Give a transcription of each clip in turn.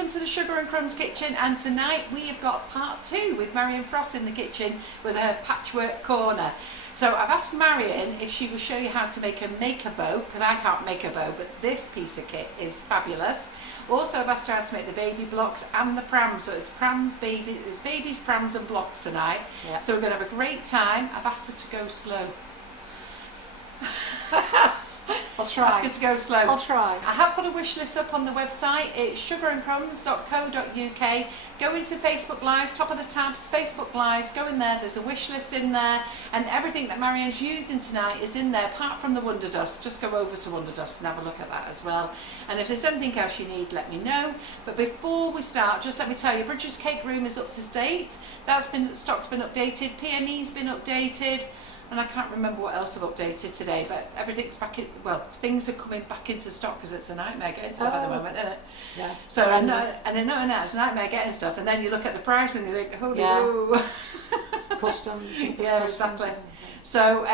welcome to the Sugar and Crumbs kitchen, and tonight we have got part 2 with Marion Frost in the kitchen with her patchwork corner. So I've asked Marion if she will show you how to make a bow, because I can't make a bow, but this piece of kit is fabulous. Also I've asked her how to make the baby blocks and the prams, so it's babies, prams and blocks tonight. Yep. So we're going to have a great time. I've asked her to go slow. I'll try. Ask her to go slow. I'll try. I have put a wish list up on the website. It's sugarandcrumbs.co.uk. Go into Facebook Lives, top of the tabs, Facebook Lives, go in there. There's a wish list in there, and everything that Marion's using tonight is in there, apart from the Wonder Dust. Just go over to Wonder Dust and have a look at that as well. And if there's anything else you need, let me know. But before we start, just let me tell you, Bridget's Cake Room is up to date. Stock's been updated, PME's been updated. And I can't remember what else I've updated today, but everything's back in, well, things are coming back into stock because it's a nightmare getting stuff at the moment, isn't it? Yeah. So, it's a nightmare getting stuff, and then you look at the price and you think, oh no. Customs. Yeah, exactly. So,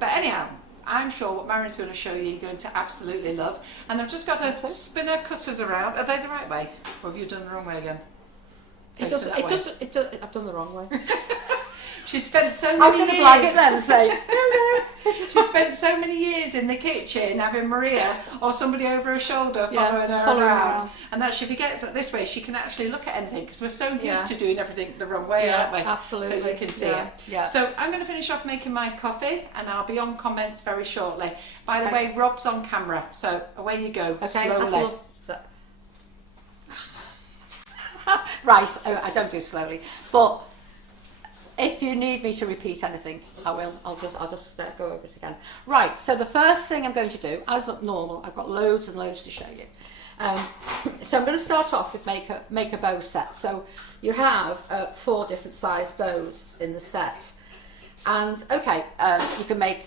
but anyhow, I'm sure what Marion's going to show you, you're going to absolutely love. And I've just got to spin her cutters around. Are they the right way? Or have you done the wrong way again? I've done the wrong way. She spent so many I was going to blag it then and say, no. She spent so many years in the kitchen having Maria or somebody over her shoulder following her around. And that she forgets that this way she can actually look at anything, because we're so used to doing everything the wrong way, aren't we? Absolutely. So you can see it. Yeah. So I'm going to finish off making my coffee, and I'll be on comments very shortly. By the way, Rob's on camera, so away you go, slowly. Right, I don't do slowly, but if you need me to repeat anything, I will. I'll just go over it again. Right. So the first thing I'm going to do, as normal, I've got loads and loads to show you. So I'm going to start off with make a bow set. So you have 4 different size bows in the set, and you can make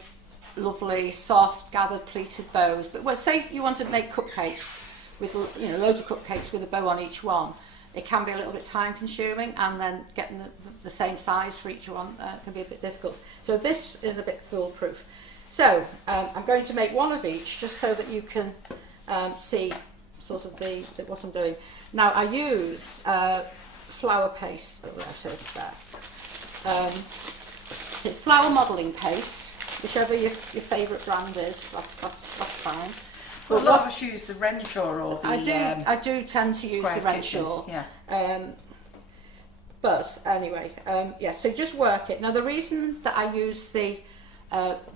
lovely, soft, gathered, pleated bows. But say you want to make cupcakes with loads of cupcakes with a bow on each one. It can be a little bit time consuming, and then getting the same size for each one can be a bit difficult. So this is a bit foolproof. So I'm going to make one of each, just so that you can see sort of what I'm doing. Now I use flour paste. Oh, there it is there. It's flour modelling paste, whichever your favourite brand is. That's fine. But a lot of us use the Renshaw or the I do tend to use the Renshaw. Yeah. But anyway, so just work it. Now the reason that I use the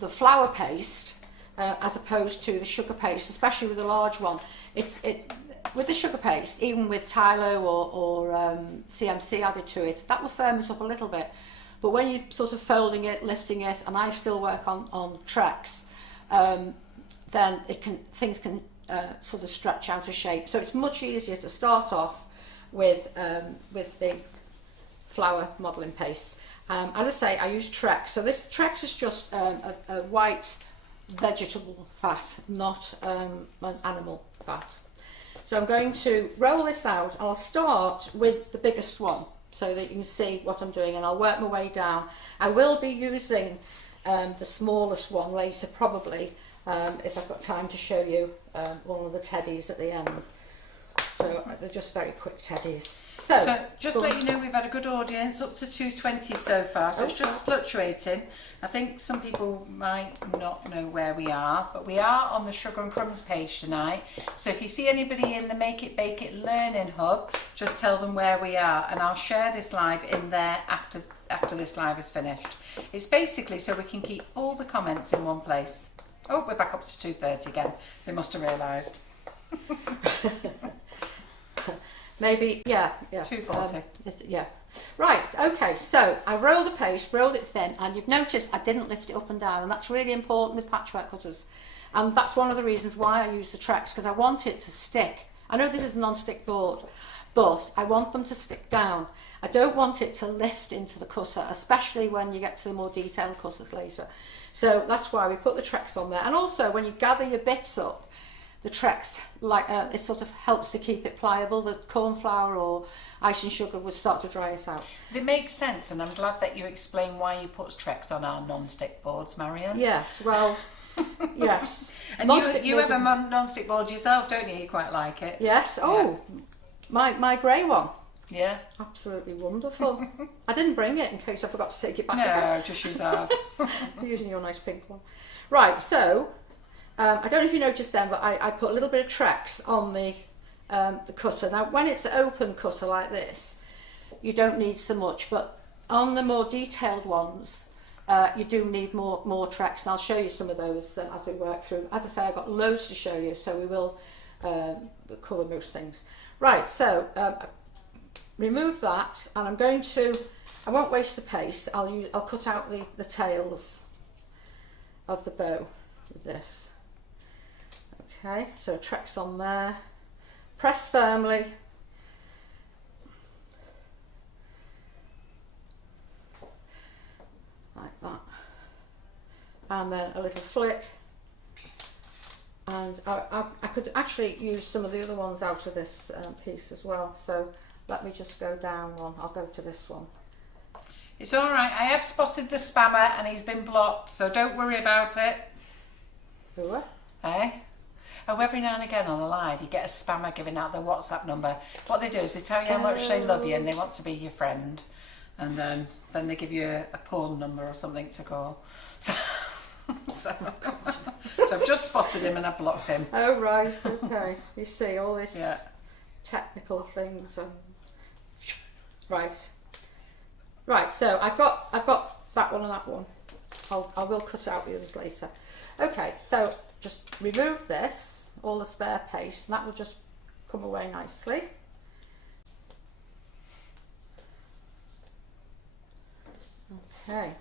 flour paste as opposed to the sugar paste, especially with the large one, with the sugar paste, even with Tylo or CMC added to it, that will firm it up a little bit. But when you're sort of folding it, lifting it, and I still work on Trex, then things can sort of stretch out of shape. So it's much easier to start off with the flour modelling paste. As I say, I use Trex. So this Trex is just a white vegetable fat, not an animal fat. So I'm going to roll this out. I'll start with the biggest one so that you can see what I'm doing, and I'll work my way down. I will be using the smallest one later, probably, if I've got time to show you one of the teddies at the end. So they're just very quick teddies. So just to let you know, we've had a good audience, up to 220 so far, so it's just fluctuating. I think some people might not know where we are, but we are on the Sugar and Crumbs page tonight. So if you see anybody in the Make It Bake It Learning Hub, just tell them where we are, and I'll share this live in there after this live is finished. It's basically so we can keep all the comments in one place. Oh, we're back up to 230 again. They must have realised. Maybe, yeah. 240. Yeah. Right, okay, so I rolled the paste, rolled it thin, and you've noticed I didn't lift it up and down, and that's really important with patchwork cutters. And that's one of the reasons why I use the Trex, because I want it to stick. I know this is a non-stick board, but I want them to stick down. I don't want it to lift into the cutter, especially when you get to the more detailed cutters later. So that's why we put the Trex on there. And also, when you gather your bits up, the Trex, it sort of helps to keep it pliable. The corn flour or icing sugar would start to dry it out. It makes sense, and I'm glad that you explain why you put Trex on our non-stick boards, Marion. Yes, well, yes. And you have a non-stick board yourself, don't you? You quite like it. Yes. Oh, my grey one. Yeah. Absolutely wonderful. I didn't bring it in case I forgot to take it back. No, just use ours. Using your nice pink one. Right, so I don't know if you noticed then, but I put a little bit of Trex on the cutter. Now, when it's an open cutter like this, you don't need so much, but on the more detailed ones, you do need more Trex, and I'll show you some of those as we work through. As I say, I've got loads to show you, so we will cover most things. Right, so remove that, and I'm going to, I won't waste the paste, I'll cut out the tails of the bow with this. Okay, so Trex on there, press firmly. Like that. And then a little flick. And I could actually use some of the other ones out of this piece as well, so let me just go down one. I'll go to this one. It's all right. I have spotted the spammer and he's been blocked, so don't worry about it. Who? Eh? Oh, every now and again on a live you get a spammer giving out their WhatsApp number. What they do is they tell you how much they love you and they want to be your friend, and then they give you a porn number or something to call. So I've just spotted him and I've blocked him. Oh right, okay. You see all this technical things. Right. So I've got that one and that one. I will cut out the others later. Okay, so just remove this, all the spare paste, and that will just come away nicely. Okay.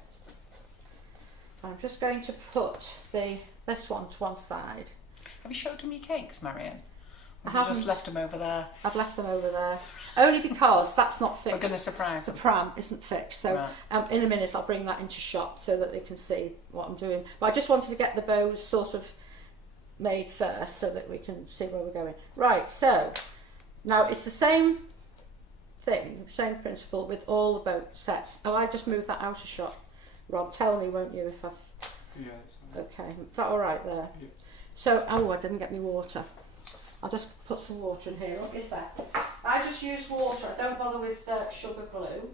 I'm just going to put this one to one side. Have you showed them your cakes, Marion? I haven't. Just left them over there. I've left them over there. Only because that's not fixed. We're going to surprise them. The pram isn't fixed. So right. In a minute I'll bring that into shop so that they can see what I'm doing. But I just wanted to get the bows sort of made first so that we can see where we're going. Right, so now it's the same thing, same principle with all the bow sets. Oh, I just moved that out of shot. Rob, tell me, won't you, if I've... Yeah, it's fine. Okay, is that all right there? Yeah. So, oh, I didn't get me water. I'll just put some water in here. What is that? I just use water. I don't bother with sugar glue.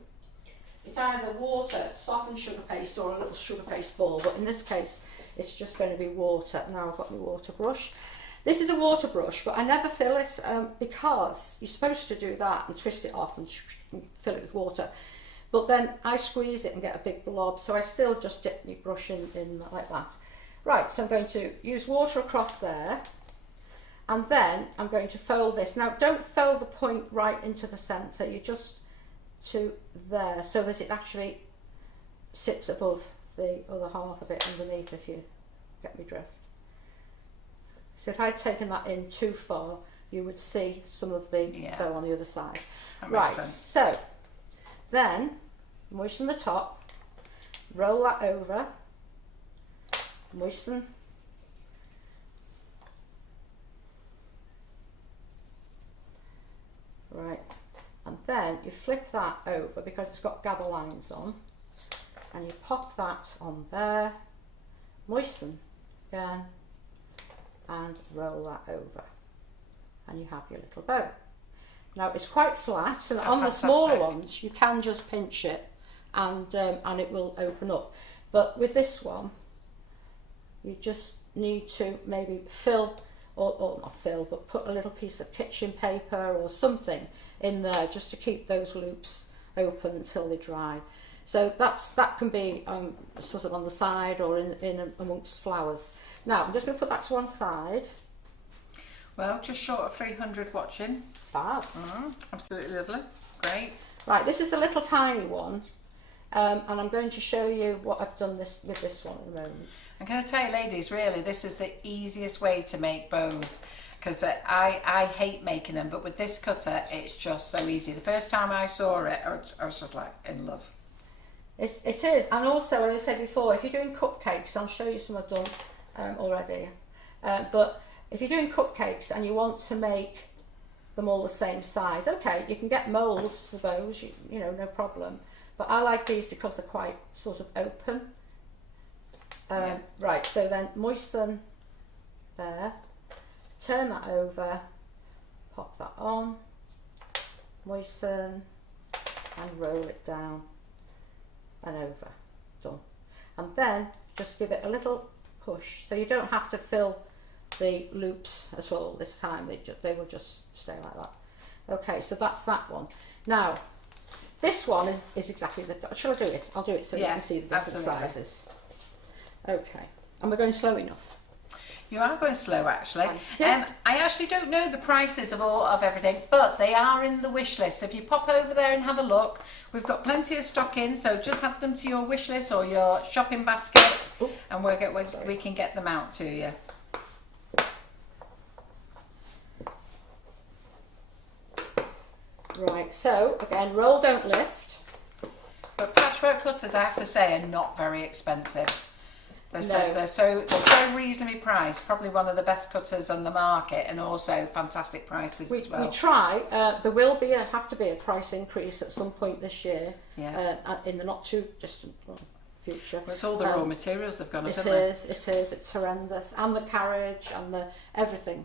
It's either water, softened sugar paste, or a little sugar paste ball, but in this case, it's just going to be water. Now I've got my water brush. This is a water brush, but I never fill it because you're supposed to do that and twist it off and fill it with water. But then I squeeze it and get a big blob, so I still just dip my brush in like that. Right, so I'm going to use water across there, and then I'm going to fold this. Now don't fold the point right into the centre, you just to there, so that it actually sits above the other half of it underneath, if you get me drift. So if I'd taken that in too far, you would see some of the bow on the other side. Right, so then moisten the top, roll that over, moisten, right, and then you flip that over because it's got gather lines on, and you pop that on there, moisten again, and roll that over, and you have your little bow. Now it's quite flat, and on the smaller ones you can just pinch it and it will open up. But with this one, you just need to maybe fill, or not fill, but put a little piece of kitchen paper or something in there just to keep those loops open until they dry. So that can be sort of on the side or in amongst flowers. Now I'm just going to put that to one side. Well, just short of 300 watching. Fab. Absolutely lovely. Great. Right, this is the little tiny one, and I'm going to show you what I've done with this one at the moment. I'm going to tell you, ladies, really, this is the easiest way to make bows, because I hate making them, but with this cutter, it's just so easy. The first time I saw it, I was just like in love. It is, and also, as I said before, if you're doing cupcakes, I'll show you some I've done already, but if you're doing cupcakes and you want to make them all the same size, okay, you can get moulds for those, you know, no problem. But I like these because they're quite sort of open. Right, so then moisten there, turn that over, pop that on, moisten and roll it down and over. Done. And then just give it a little push, so you don't have to fill the loops at all this time. They will just stay like that. Okay, so that's that one. Now this one is exactly the, shall I do it? I'll do it so you can see the different sizes. Okay, and we're going slow enough. You are going slow, actually. I actually don't know the prices of everything, but they are in the wish list. If you pop over there and have a look, we've got plenty of stock in, so just add them to your wish list or your shopping basket, and we can get them out to you. Right, so again, roll, don't lift. But patchwork cutters, I have to say, are not very expensive. They're so reasonably priced. Probably one of the best cutters on the market, and also fantastic prices as well. We try. There will have to be a price increase at some point this year. In the not too distant future. Well, it's all the raw materials have gone up. It is. It's horrendous, and the carriage and the everything.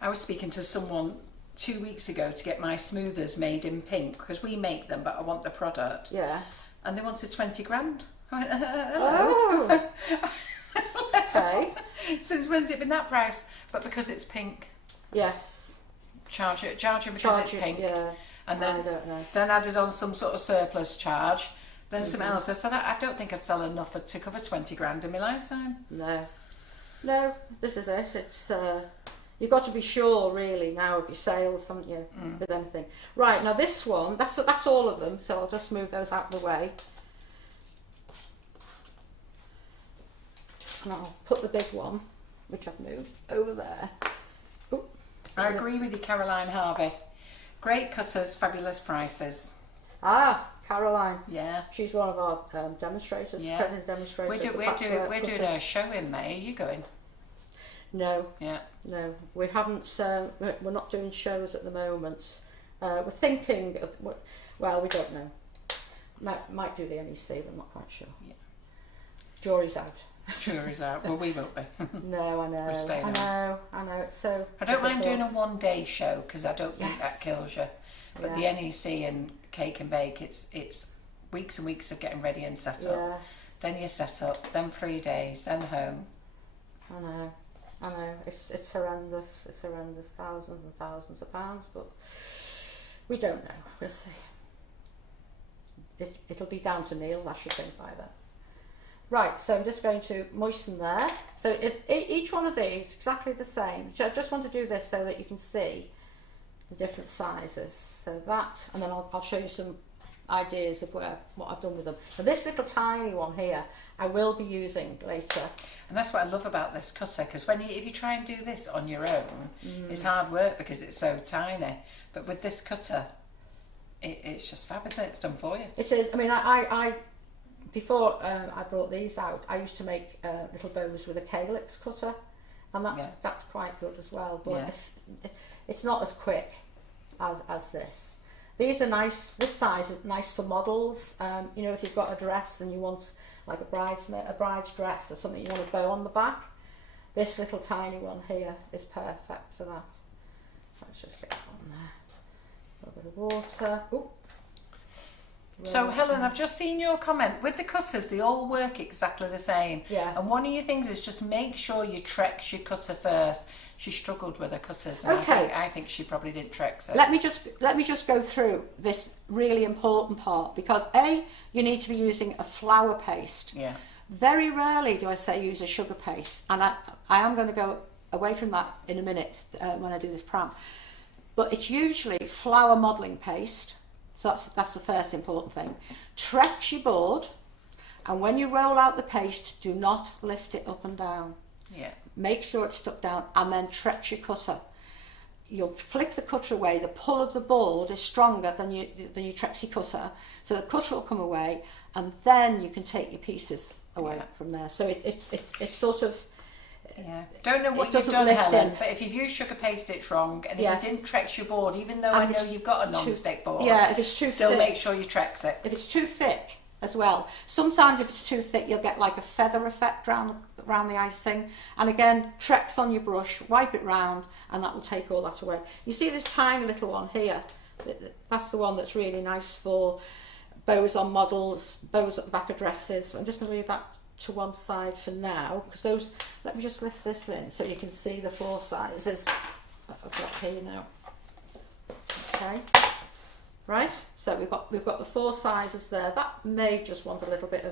I was speaking to someone 2 weeks ago to get my smoothers made in pink, because we make them, but I want the product. Yeah. And they wanted 20 grand. Oh. Okay. Since when's it been that price? But because it's pink. Yes. Charge it because it's pink. Yeah. And then added on some sort of surplus charge. Then something else. I said I don't think I'd sell enough to cover 20 grand in my lifetime. No. This is it. It's you've got to be sure really now of your sales, haven't you? With anything. Right, now this one, that's all of them. So I'll just move those out of the way. And I'll put the big one, which I've moved, over there. Ooh, I agree with you, Caroline Harvey. Great cutters, fabulous prices. Ah, Caroline. Yeah. She's one of our demonstrators, pregnant demonstrators. We're doing a show in May. Are you going? No. Yeah. No, we haven't. We're not doing shows at the moment. We're thinking of. Well, we don't know. Might do the NEC. We're not quite sure. Yeah. Jury's out. Jury's out. Well, we won't be. No, I know. I know. It's so. I don't mind doing a one-day show, because I don't think that kills you. But the NEC and Cake and Bake, it's weeks and weeks of getting ready and set up. Then you set up. Then 3 days. Then home. I know. It's horrendous. It's horrendous. Thousands and thousands of pounds, but we don't know. We'll see. It'll be down to Neil, I should think, by then. Right, so I'm just going to moisten there. So each one of these exactly the same. I just want to do this so that you can see the different sizes. So that, and then I'll show you some ideas of what I've done with them. So this little tiny one here, I will be using later. And that's what I love about this cutter, because if you try and do this on your own, it's hard work because it's so tiny. But with this cutter, it's just fabulous. It's done for you. It is. I mean, I before I brought these out, I used to make little bows with a calyx cutter, and that's quite good as well. But it's not as quick as this. These are nice. This size is nice for models. You know, if you've got a dress and you want like a bride's dress or something, you want a bow on the back. This little tiny one here is perfect for that. Let's just get on there. A little bit of water. Ooh. So Helen, I've just seen your comment. With the cutters, they all work exactly the same. Yeah. And one of your things is just make sure you trex your cutter first. She struggled with her cutters. Okay. I think she probably didn't trex it. Let me just go through this really important part, because you need to be using a flour paste. Yeah. Very rarely do I say use a sugar paste, and I am going to go away from that in a minute when I do this pram. But it's usually flour modelling paste. So that's the first important thing. Trex your board, and when you roll out the paste, do not lift it up and down. Yeah. Make sure it's stuck down, and then trex your cutter. You'll flick the cutter away. The pull of the board is stronger than you trex your cutter, so the cutter will come away, and then you can take your pieces away from there. So it's sort of. Yeah. Don't know what you've done, Helen, but if you've used sugar paste, it's wrong. And if you didn't trex your board, even though I know you've got a non-stick board, if it's too still thick, make sure you trex it. If it's too thick as well, sometimes if it's too thick, you'll get like a feather effect around the icing. And again, trex on your brush, wipe it round, and that will take all that away. You see this tiny little one here? That's the one that's really nice for bows on models, bows at the back of dresses. I'm just going to leave that to one side for now, because those, let me just lift this in so you can see the 4 sizes that I've got here now. Okay, right, so we've got the 4 sizes there. That may just want a little bit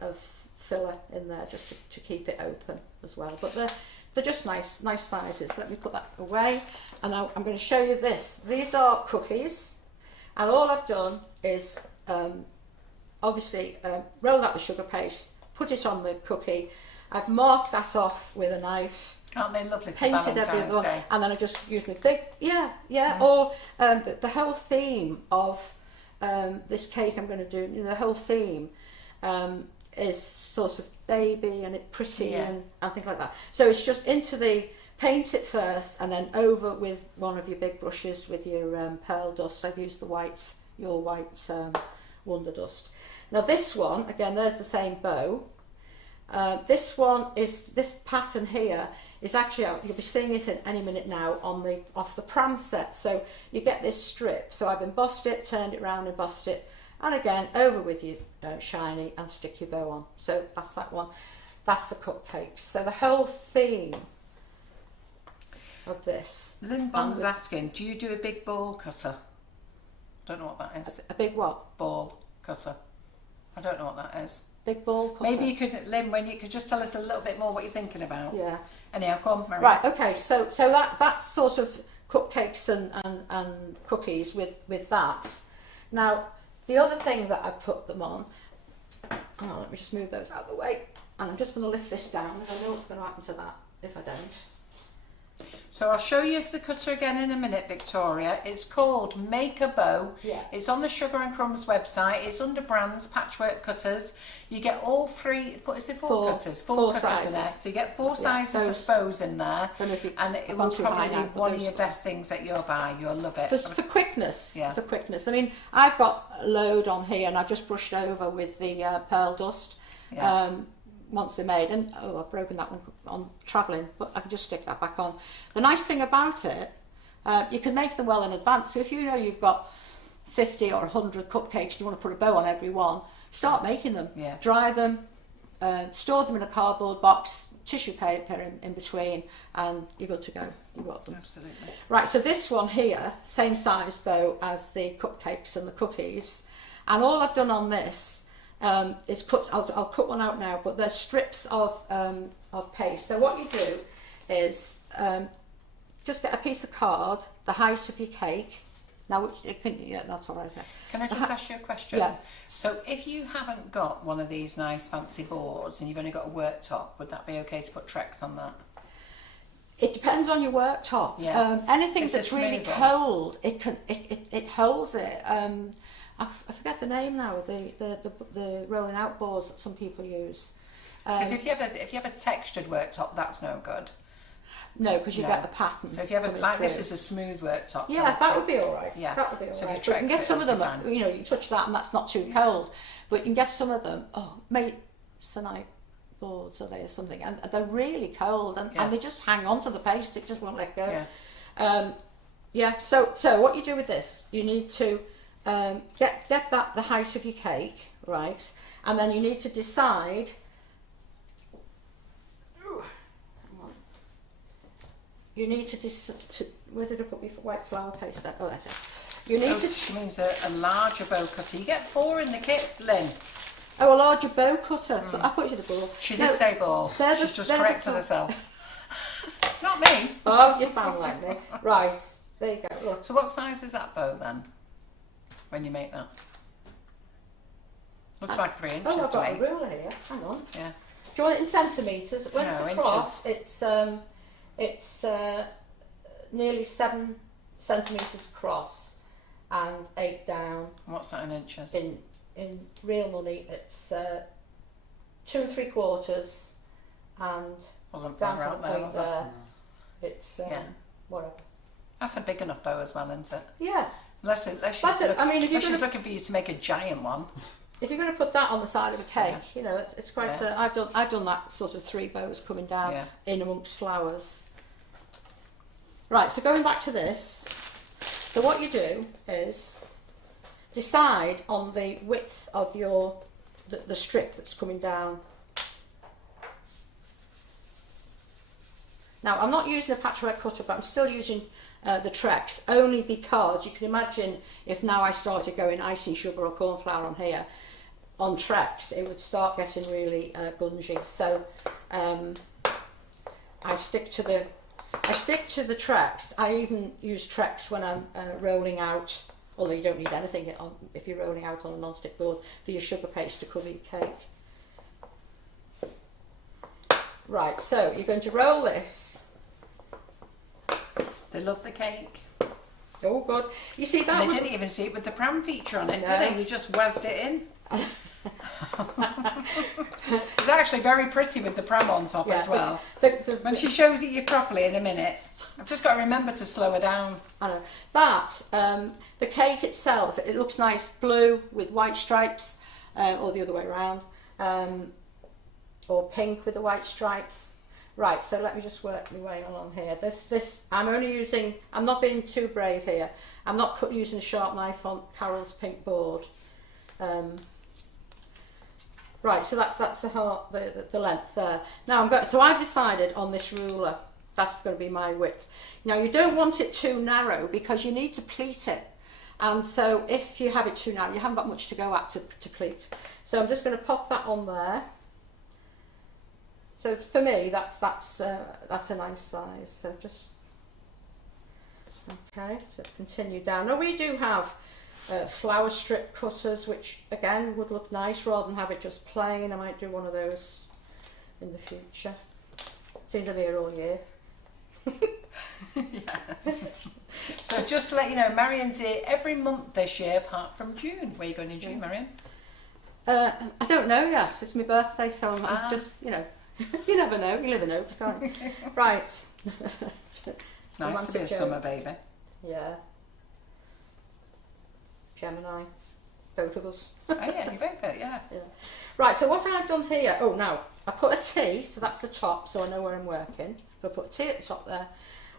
of filler in there just to keep it open as well, but they're just nice sizes. Let me put that away, and now I'm going to show you this. These are cookies, and all I've done is obviously roll out the sugar paste, put it on the cookie. I've marked that off with a knife. Aren't they lovely for painted Valentine's everyone, Day? and then I just used my big, or the whole theme of this cake I'm going to do, the whole theme is sort of baby and it's pretty and things like that. So it's just into the, paint it first and then over with one of your big brushes with your pearl dust. I've used your white Wonder Dust. Now this one, again, there's the same bow. This one is, this pattern here is actually, you'll be seeing it in any minute now off the pram set. So you get this strip. So I've embossed it, turned it round, embossed it, and again over with your shiny and stick your bow on. So that's that one. That's the cupcakes. So the whole theme of this. Lynn Bond's asking, do you do a big ball cutter? Don't know what that is. A big what? Ball cutter. I don't know what that is. Big ball cutter. Maybe you could, Lynn, when you could just tell us a little bit more what you're thinking about. Yeah. Anyhow, come on, Marion. Right. Okay. So that's sort of cupcakes and cookies with that. Now the other thing that I put them on. Oh, let me just move those out of the way, and I'm just going to lift this down. I know what's going to happen to that if I don't. So I'll show you the cutter again in a minute, Victoria. It's called Make a Bow. Yeah. It's on the Sugar and Crumbs website. It's under brands, patchwork cutters. You get all 3, is it 4 cutters? 4 cutters sizes in there. So you get 4 sizes of bows in there. And it will probably be one of your best things that you'll buy. You'll love it. For quickness. Yeah. For quickness. I mean, I've got a load on here and I've just brushed over with the pearl dust. Yeah. Once they're made, and I've broken that one on travelling, but I can just stick that back on. The nice thing about it, you can make them well in advance. So if you know you've got 50 or 100 cupcakes and you want to put a bow on every one, start making them. Yeah. Dry them, store them in a cardboard box, tissue paper in between, and you're good to go. You've got them. Absolutely. Right, so this one here, same size bow as the cupcakes and the cookies, and all I've done on this is cut. I'll cut one out now, but there's strips of paste. So what you do is just get a piece of card the height of your cake. Now, that's all right. Can I just ask you a question? Yeah. So if you haven't got one of these nice fancy boards and you've only got a worktop, would that be okay to put Trex on that? It depends on your worktop. Yeah. Anything that's really cold, it holds it. I forget the name now. The rolling out boards that some people use. Because if you have a textured worktop, that's no good. No, because you get the pattern. So if you have this is a smooth worktop. Yeah, that would be all right. Yeah, that would be all so right. If you can get some of them. You touch that and that's not too cold. But you can get some of them. Masonite boards are they or something, and they're really cold and they just hang on to the paste. It just won't let go. Yeah. So what you do with this, you need to get that the height of your cake, right, and then you need to decide. You need to where did I put my white flour paste there? Oh, that's it. You need to. Which means a larger bow cutter. You get 4 in the kit, Lynn. Oh, a larger bow cutter. So I thought you had a ball. She did say ball. She's just corrected herself. Not me. Oh, you sound like me. Right, there you go. Look. So what size is that bow then? When you make that? Looks like 3 inches. Oh, I've got to a ruler here. Hang on. Yeah. Do you want it in centimetres? When it's across, it's nearly 7 centimetres across and 8 down. What's that in inches? In real money, it's 2 3/4, and wasn't down far to out the there, point was there. It's whatever. That's a big enough bow as well, isn't it? Yeah. Unless she's looking for you to make a giant one. If you're going to put that on the side of a cake, you know, it's quite. I've done that sort of 3 bows coming down in amongst flowers. Right. So going back to this, So what you do is decide on the width of the strip that's coming down. Now I'm not using a patchwork cutter, but I'm still using the Trex, only because you can imagine if now I started going icing sugar or corn flour on here, on Trex, it would start getting really gungy. So I stick to the Trex. I even use Trex when I'm rolling out, although you don't need anything if you're rolling out on a non-stick board for your sugar paste to cover your cake. Right, so you're going to roll this. They love the cake. Oh God! You see that? And they didn't even see it with the pram feature on it, did they? You just whizzed it in. It's actually very pretty with the pram on top as well. When she shows it you properly in a minute, I've just got to remember to slow her down. I know. But the cake itself, it looks nice blue with white stripes, or the other way around, or pink with the white stripes. Right, so let me just work my way along here. I'm not being too brave here. I'm not using a sharp knife on Carol's pink board. Right, so that's the length there. Now I've decided on this ruler, that's going to be my width. Now you don't want it too narrow because you need to pleat it. And so if you have it too narrow, you haven't got much to go at to pleat. So I'm just going to pop that on there. So for me, that's a nice size. So just okay. So continue down. Now we do have flower strip cutters, which again would look nice rather than have it just plain. I might do one of those in the future. Seems to be here all year. Yeah. So just to let you know, Marion's here every month this year, apart from June. Where are you going in June, Marion? I don't know yet. It's my birthday, so I'm just, you know. You never know, you live in Oaks, can't you? Right. Nice to be a summer baby. Yeah. Gemini. Both of us. Oh yeah, you both it, yeah. Right, so what I've done here, now, I put a T, so that's the top, so I know where I'm working. So I put a T at the top there.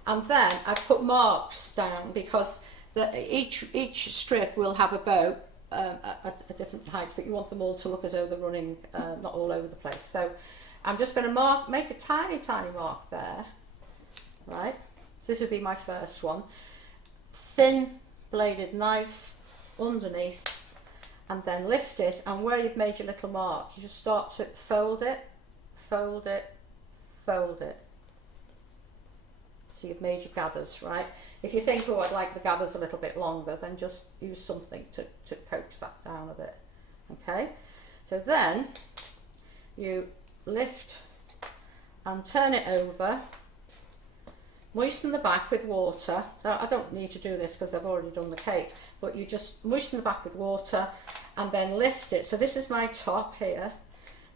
And then I put marks down because each strip will have a bow at different heights, but you want them all to look as though they're running not all over the place. So I'm just going to make a tiny mark there, right? So this would be my first one. Thin bladed knife underneath, and then lift it, and where you've made your little mark, you just start to fold it, fold it, fold it. So you've made your gathers, right? If you think, oh, I'd like the gathers a little bit longer, then just use something to coax that down a bit, okay? So then you lift and turn it over, moisten the back with water. Now, I don't need to do this because I've already done the cake, but you just moisten the back with water and then lift it. So this is my top here.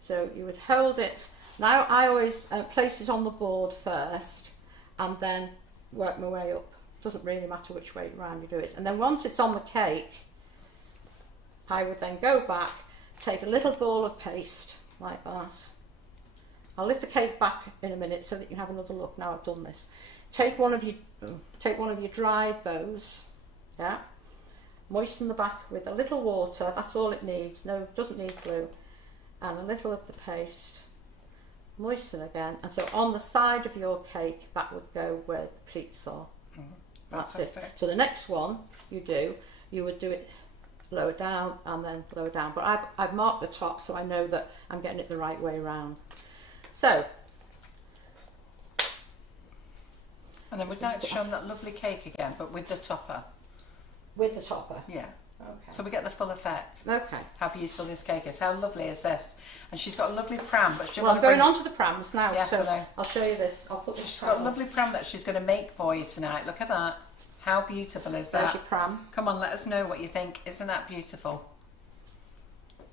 So you would hold it. Now I always place it on the board first and then work my way up. Doesn't really matter which way around you do it. And then once it's on the cake, I would then go back, take a little ball of paste like that. I'll lift the cake back in a minute so that you can have another look now I've done this. Take one of your dried bows, yeah. Moisten the back with a little water. That's all it needs. No, it doesn't need glue. And a little of the paste. Moisten again, and so on the side of your cake, that would go where the pleats are. That's it. So the next one you would do it lower down and then lower down. But I've marked the top so I know that I'm getting it the right way around. So. And then we'd like to show them that lovely cake again, but with the topper. With the topper? Yeah. Okay. So we get the full effect. Okay. How beautiful this cake is. How lovely is this? And she's got a lovely pram. But I'm going on to the prams now. Yes, so I'll show you this. I'll put this. She's got a lovely pram that she's going to make for you tonight. Look at that. How beautiful is that? There's your pram. Come on, let us know what you think. Isn't that beautiful?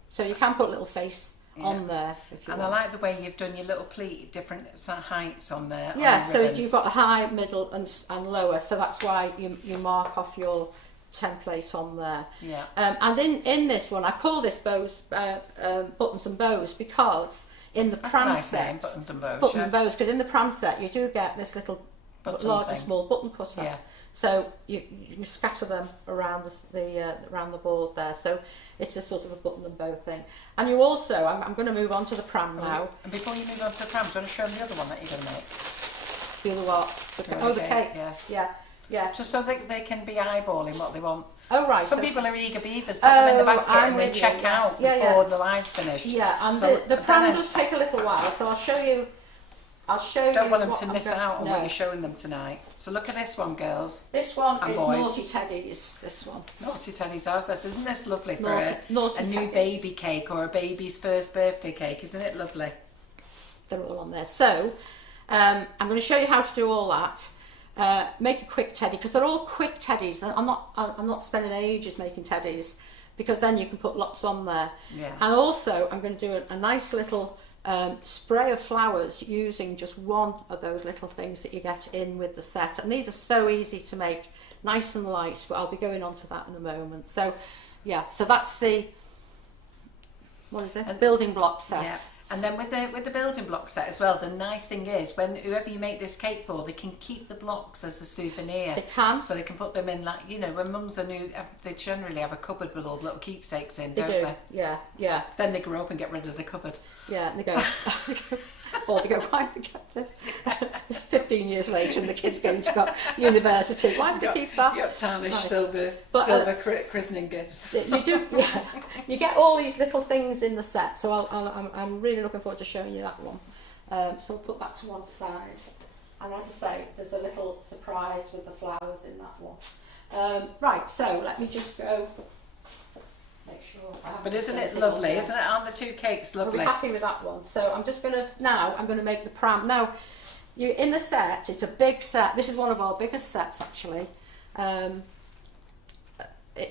So you can put a little face on there if you want. I like the way you've done your little pleat, different heights on there. Yeah, so you've got high, middle and lower, so that's why you mark off your template on there. Yeah. And in this one, I call this bows, buttons and bows, because in the pram set, buttons and bows. Buttons and bows, because in the pram set you do get this little large and small button cutter. Yeah. So you scatter them around around the board there. So it's a sort of a button and bow thing. And you also, I'm going to move on to the pram now. And before you move on to the pram, do you want to show them the other one that you're going to make? The other what? The cake. Yeah. Just so they can be eyeballing what they want. Oh right. Some people are eager beavers, put them in the basket and they check out before the live's finished. Yeah, and so the pram does take a little while, so I'll show you. Don't want them to miss out on what you're showing them tonight. So look at this one, girls. This one is Naughty Teddy's. This one. Naughty Teddy's house. Isn't this lovely for a new baby cake or a baby's first birthday cake? Isn't it lovely? They're all on there. So I'm going to show you how to do all that. Make a quick teddy, because they're all quick teddies. I'm not spending ages making teddies, because then you can put lots on there. Yeah. And also I'm going to do a nice little spray of flowers using just one of those little things that you get in with the set. And these are so easy to make, nice and light, but I'll be going on to that in a moment. So yeah, so that's the, what is it? Building block set. Yeah. And then with the building block set as well, the nice thing is, when whoever you make this cake for, they can keep the blocks as a souvenir. They can. So they can put them in, like, you know, when mums are new, they generally have a cupboard with all the little keepsakes in, don't they? Yeah. Then they grow up and get rid of the cupboard. Yeah, and they go, or they go, why did we get this? 15 years later and the kid's going to university, why did they keep that? You got tarnished silver christening gifts. You do, yeah. You get all these little things in the set, so I'm really looking forward to showing you that one. So I'll put that to one side. And as I say, there's a little surprise with the flowers in that one. Right, so let me just go. Make sure. But isn't it lovely? Isn't it? Aren't the two cakes lovely? I'll be happy with that one. So I'm just going to make the pram. Now, in the set, it's a big set. This is one of our biggest sets, actually.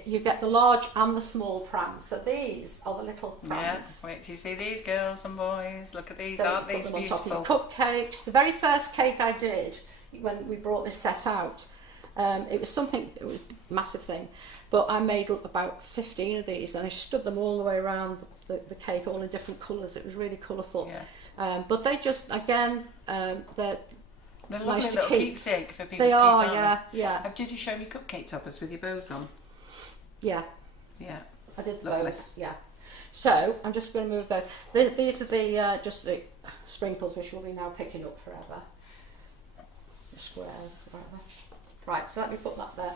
You get the large and the small prams. So these are the little prams. Yeah. Wait till you see these, girls and boys. Look at these. So aren't these beautiful? Cupcakes. The very first cake I did when we brought this set out, it was a massive thing. But I made about 15 of these, and I stood them all the way around the cake, all in different colours. It was really colourful. Yeah. But they just, again, they're nice lovely little keepsake for people to keep. They are, yeah. Did you show me cupcake toppers with your bows on? Yeah. Yeah. I did lovely. Those, yeah. So I'm just going to move those. These are the just the sprinkles, which we'll be now picking up forever. The squares, whatever. Right, so let me put that there.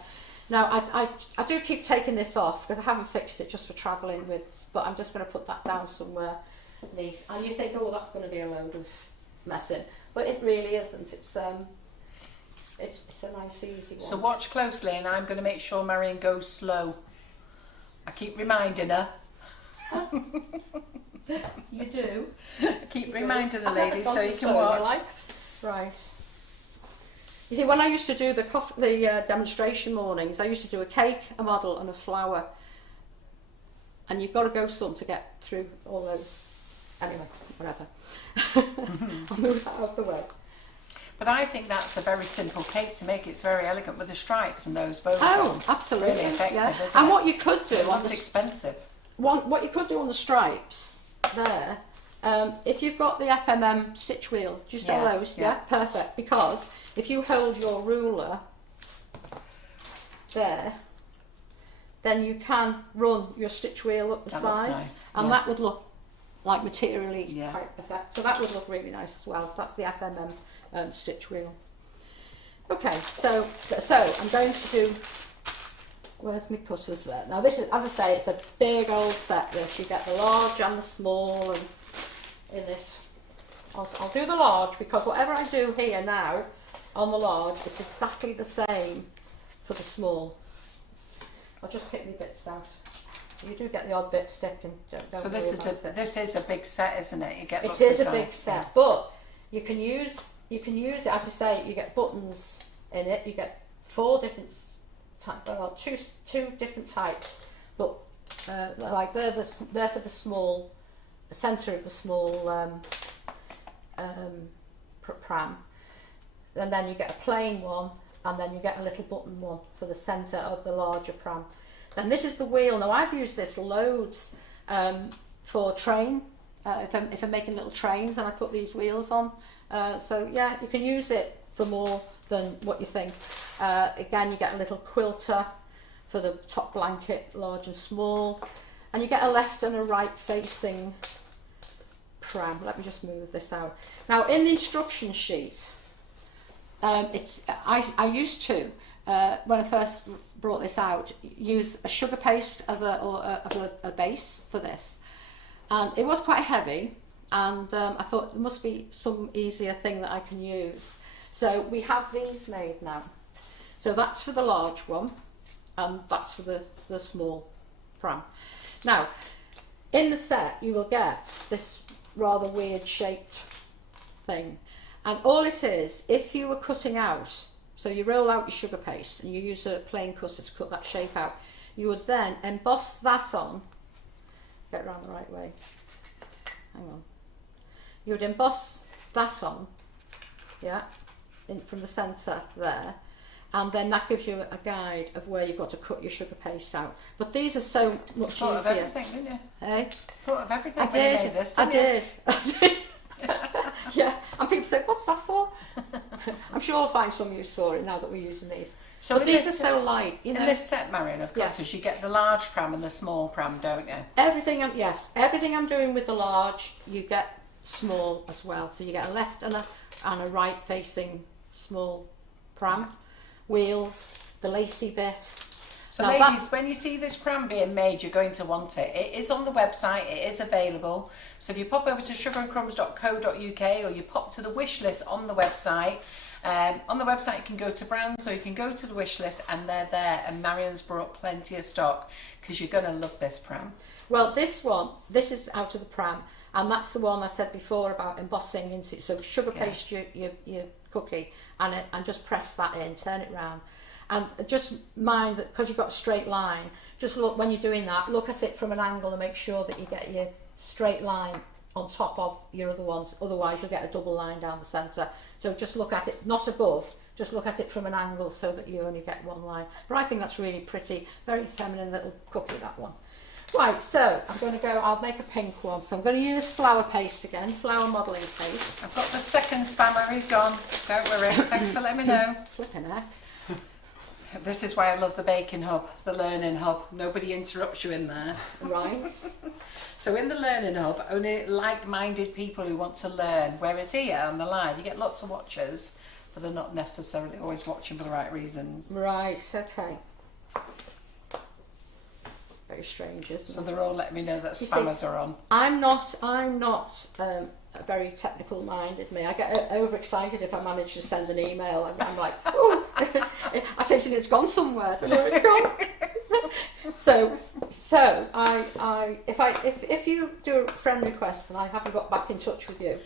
Now, I do keep taking this off because I haven't fixed it just for travelling with, but I'm just going to put that down somewhere neat. And you think, oh, that's going to be a load of messing, but it really isn't. It's a nice, easy one. So watch closely, and I'm going to make sure Marion goes slow. I keep reminding her. You do? I keep reminding her, ladies, so you can watch. Right. You see, when I used to do the demonstration mornings, I used to do a cake, a model and a flower. And you've got to go some to get through all those. Anyway, whatever. I'll move that out of the way. But I think that's a very simple cake to make. It's very elegant with the stripes and those bows. Oh, absolutely. Really effective, yeah. isn't and it? What you could do... It's expensive. What you could do on the stripes there... if you've got the FMM stitch wheel, do you sell those? Yeah, perfect. Because if you hold your ruler there, then you can run your stitch wheel up the sides, nice. And that would look like materially quite effective. So that would look really nice as well. So that's the FMM stitch wheel. Okay, so I'm going to do. Where's my cutters there? Now this is, as I say, it's a big old set. This you get the large and the small, and in this, I'll do the large because whatever I do here now on the large, it's exactly the same for the small. I'll just pick my bits out. You do get the odd bit sticking. So this is a big set, isn't it? You get lots it is of a big set, but you can use it, as you say. You get buttons in it. You get 4 different two different types, but like they're for the small, the centre of the small pram, and then you get a plain one, and then you get a little button one for the centre of the larger pram. And this is the wheel. Now I've used this loads for train, if I'm making little trains and I put these wheels on. So yeah, you can use it for more than what you think. Again, you get a little quilter for the top blanket, large and small, and you get a left and a right facing pram. Let me just move this out. Now in the instruction sheet, I used to, when I first brought this out, use a sugar paste as a base for this, and it was quite heavy, and I thought there must be some easier thing that I can use. So we have these made now. So that's for the large one, and that's for the small pram. Now, in the set you will get this rather weird shaped thing, and all it is, if you were cutting out, so you roll out your sugar paste and you use a plain cutter to cut that shape out, you would then emboss that on, get around the right way, hang on, you would emboss that on, yeah, from the centre there, and then that gives you a guide of where you've got to cut your sugar paste out. But these are so much easier. Thought of everything, didn't you? Hey? Thought of everything when you made this, I didn't did. Yeah, and people say, what's that for? I'm sure I'll find some use for it now that we're using these. So but these are so light, you know. In this set, Marion, of cutters, you get the large pram and the small pram, don't you? Everything I'm doing with the large, you get small as well. So you get a left and a right facing small pram, wheels, the lacy bit. So now ladies, when you see this pram being made, you're going to want it. It is on the website, it is available. So if you pop over to sugarandcrumbs.co.uk, or you pop to the wish list on the website, you can go to brands, or you can go to the wish list, and they're there. And Marion's brought plenty of stock, because you're going to love this pram. Well, this is out of the pram, and that's the one I said before about embossing into. So sugar paste your cookie, and just press that in, turn it round. And just mind that, because you've got a straight line, just look, when you're doing that, look at it from an angle and make sure that you get your straight line on top of your other ones, otherwise you'll get a double line down the centre. So just look at it, not above, just look at it from an angle so that you only get one line. But I think that's really pretty, very feminine little cookie, that one. Right, so I'm going to go, I'll make a pink one. So I'm going to use flour paste again, flour modelling paste. I've got the second spammer, he's gone. Don't worry, thanks for letting me know. Flipping heck. This is why I love the baking hub, the learning hub. Nobody interrupts you in there. Right. So in the learning hub, only like-minded people who want to learn. Whereas here on the live, you get lots of watchers, but they're not necessarily always watching for the right reasons. Right, okay. Very strange, isn't it? So they're all letting me know that spammers are on. I'm not a very technical minded me. I get overexcited if I manage to send an email. I'm like, oh, I say it's gone somewhere. I don't know where it's gone. so if you do a friend request and I haven't got back in touch with you.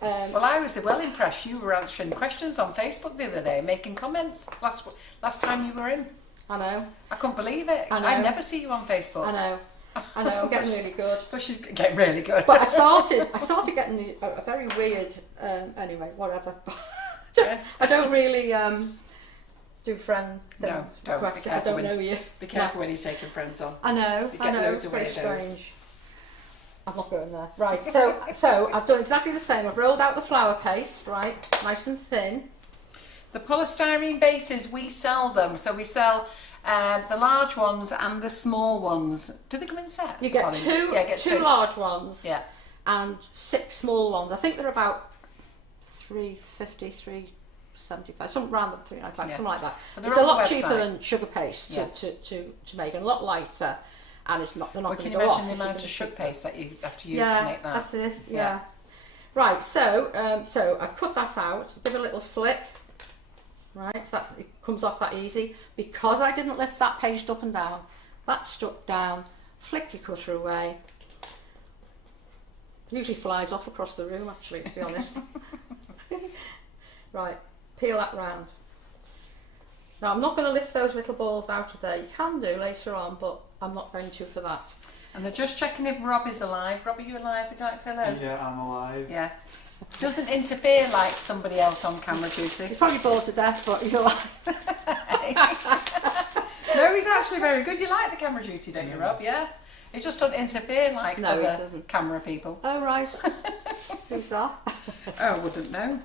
Well, I was well impressed. You were answering questions on Facebook the other day, making comments last time you were in. I know. I couldn't believe it. I never see you on Facebook. I know. I'm getting really good. So she's getting really good. But I started getting a very weird, anyway, whatever. I don't really do friend things. No, don't. If I don't know you. Be careful when you're taking friends on. I know, Loads it's of very weirdos. strange. I'm not going there. Right, so I've done exactly the same. I've rolled out the flour paste, right, nice and thin. The polystyrene bases, we sell them. So we sell the large ones and the small ones. Do they come in sets? You get two large ones, and 6 small ones. I think they're about $3.50, $3.75, something around the $3.95, something like that. It's a lot cheaper than sugar paste to make, and a lot lighter, and it's not. They're not going to go off. Can you imagine the amount of sugar paste that you have to use to make that? That's it. Yeah. Right. So I've cut that out. Give it a little flick. Right, so that it comes off that easy. Because I didn't lift that paste up and down, that stuck down. Flick your cutter away. Usually flies off across the room, actually, to be honest. Right, peel that round. Now I'm not going to lift those little balls out of there. You can do later on, but I'm not going to for that. And they're just checking if Rob is alive. Rob, are you alive? Would you like to say hello? Yeah, I'm alive. Yeah. Doesn't interfere like somebody else on camera duty. He's probably bored to death, but he's alive. No, he's actually very good. You like the camera duty, don't you, Rob? Yeah? It just doesn't interfere like other camera people. Oh, right. Who's that? Oh, I wouldn't know.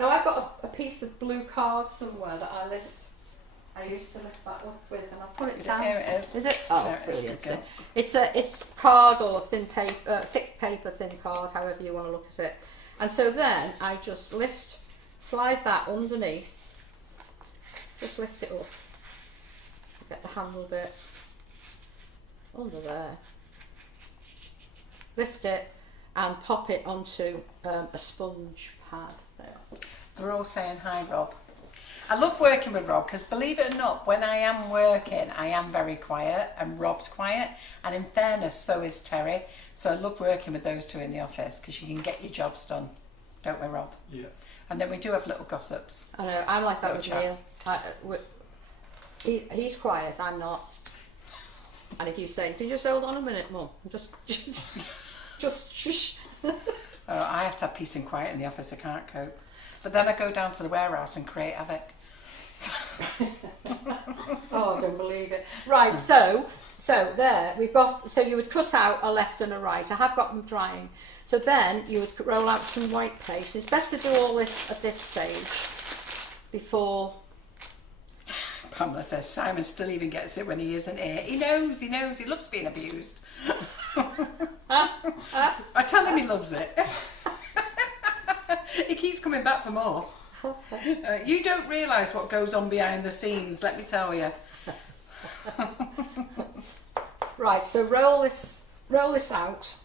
Now I've got a piece of blue card somewhere that I used to lift that up with, and I'll put it down. Here it is. Is it? Oh, there brilliant. It's It's card or thin paper, thick paper, thin card, however you want to look at it. And so then I just slide that underneath, just lift it up, get the handle bit under there, lift it and pop it onto a sponge pad there. They're all saying hi, Rob. I love working with Rob because, believe it or not, when I am working, I am very quiet, and Rob's quiet. And in fairness, so is Terry. So I love working with those two in the office because you can get your jobs done, don't we, Rob? Yeah. And then we do have little gossips. I know, I'm like that with Little Neil. He's quiet, I'm not. And he keeps saying, "Can you just hold on a minute, Mum? Just shush." Oh, I have to have peace and quiet in the office. I can't cope. But then I go down to the warehouse and create havoc. Oh, I don't believe it. Right, so there we've got. So you would cut out a left and a right. I have got them drying. So then you would roll out some white paste. It's best to do all this at this stage before. Pamela says Simon still even gets it when he isn't here. He knows. He loves being abused. I tell him he loves it. He keeps coming back for more. You don't realise what goes on behind the scenes, let me tell you. Right, so roll this out.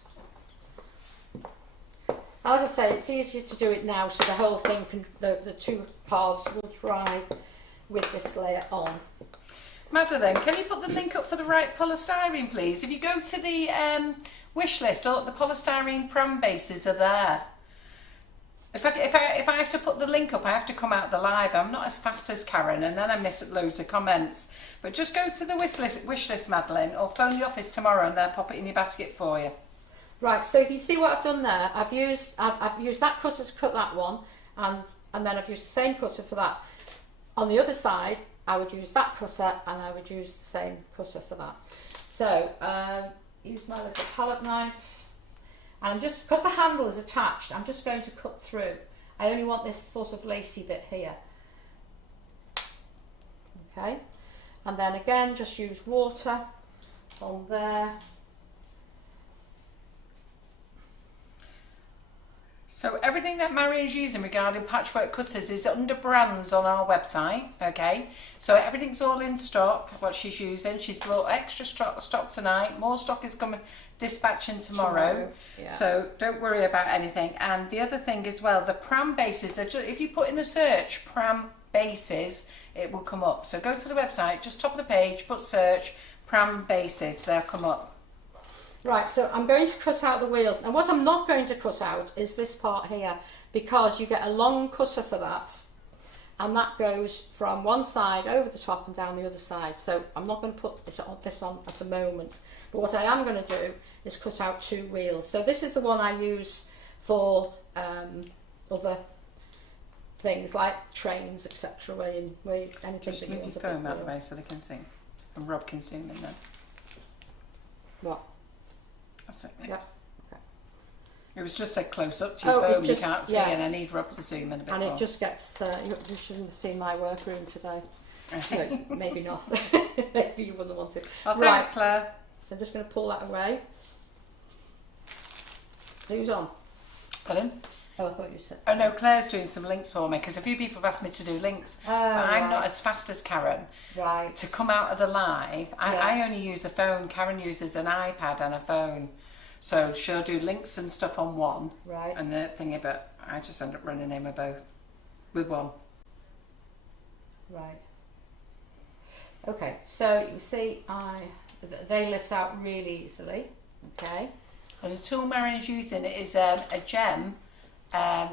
As I say, it's easier to do it now, so the whole thing can, the two halves will dry with this layer on. Madeline, can you put the link up for the right polystyrene, please? If you go to the wish list, all the polystyrene pram bases are there. If I have to put the link up, I have to come out the live. I'm not as fast as Karen, and then I miss loads of comments. But just go to the wish list, Madeline, or phone the office tomorrow and they'll pop it in your basket for you. Right, so if you see what I've done there, I've used that cutter to cut that one, and then I've used the same cutter for that. On the other side, I would use that cutter, and I would use the same cutter for that. So use my little palette knife. And I'm just, because the handle is attached, I'm just going to cut through. I only want this sort of lacy bit here. Okay, and then again, just use water on there. So everything that Marion's using regarding patchwork cutters is under brands on our website, okay? So everything's all in stock, what she's using. She's brought extra stock tonight. More stock is coming, dispatching tomorrow. Yeah. So don't worry about anything. And the other thing as well, the pram bases, if you put in the search pram bases, it will come up. So go to the website, just top of the page, put search pram bases, they'll come up. Right, so I'm going to cut out the wheels. And what I'm not going to cut out is this part here, because you get a long cutter for that, and that goes from one side over the top and down the other side. So I'm not going to put this on at the moment. But what I am going to do is cut out two wheels. So this is the one I use for other things like trains, etc. Where anything just that move you your want phone out of the way so they can see. And Rob can zoom in then. What? That's it. Yeah. Okay. It was just a close up to your phone, just, you can't see, yes. and I need Rob to zoom in a bit and more. it just gets, you shouldn't have seen my workroom today. No, maybe not. Maybe you wouldn't want to. Oh, thanks, Claire. So I'm just going to pull that away. Who's on? Pardon? Oh, I thought you said. Oh no, Claire's doing some links for me because a few people have asked me to do links, but I'm not as fast as Karen. Right. To come out of the live, I only use a phone. Karen uses an iPad and a phone, so she'll do links and stuff on one. Right. And the thingy, but I just end up running in with both, with one. Right. Okay. So you see, they lift out really easily. Okay. And the tool Marion's using is a gem.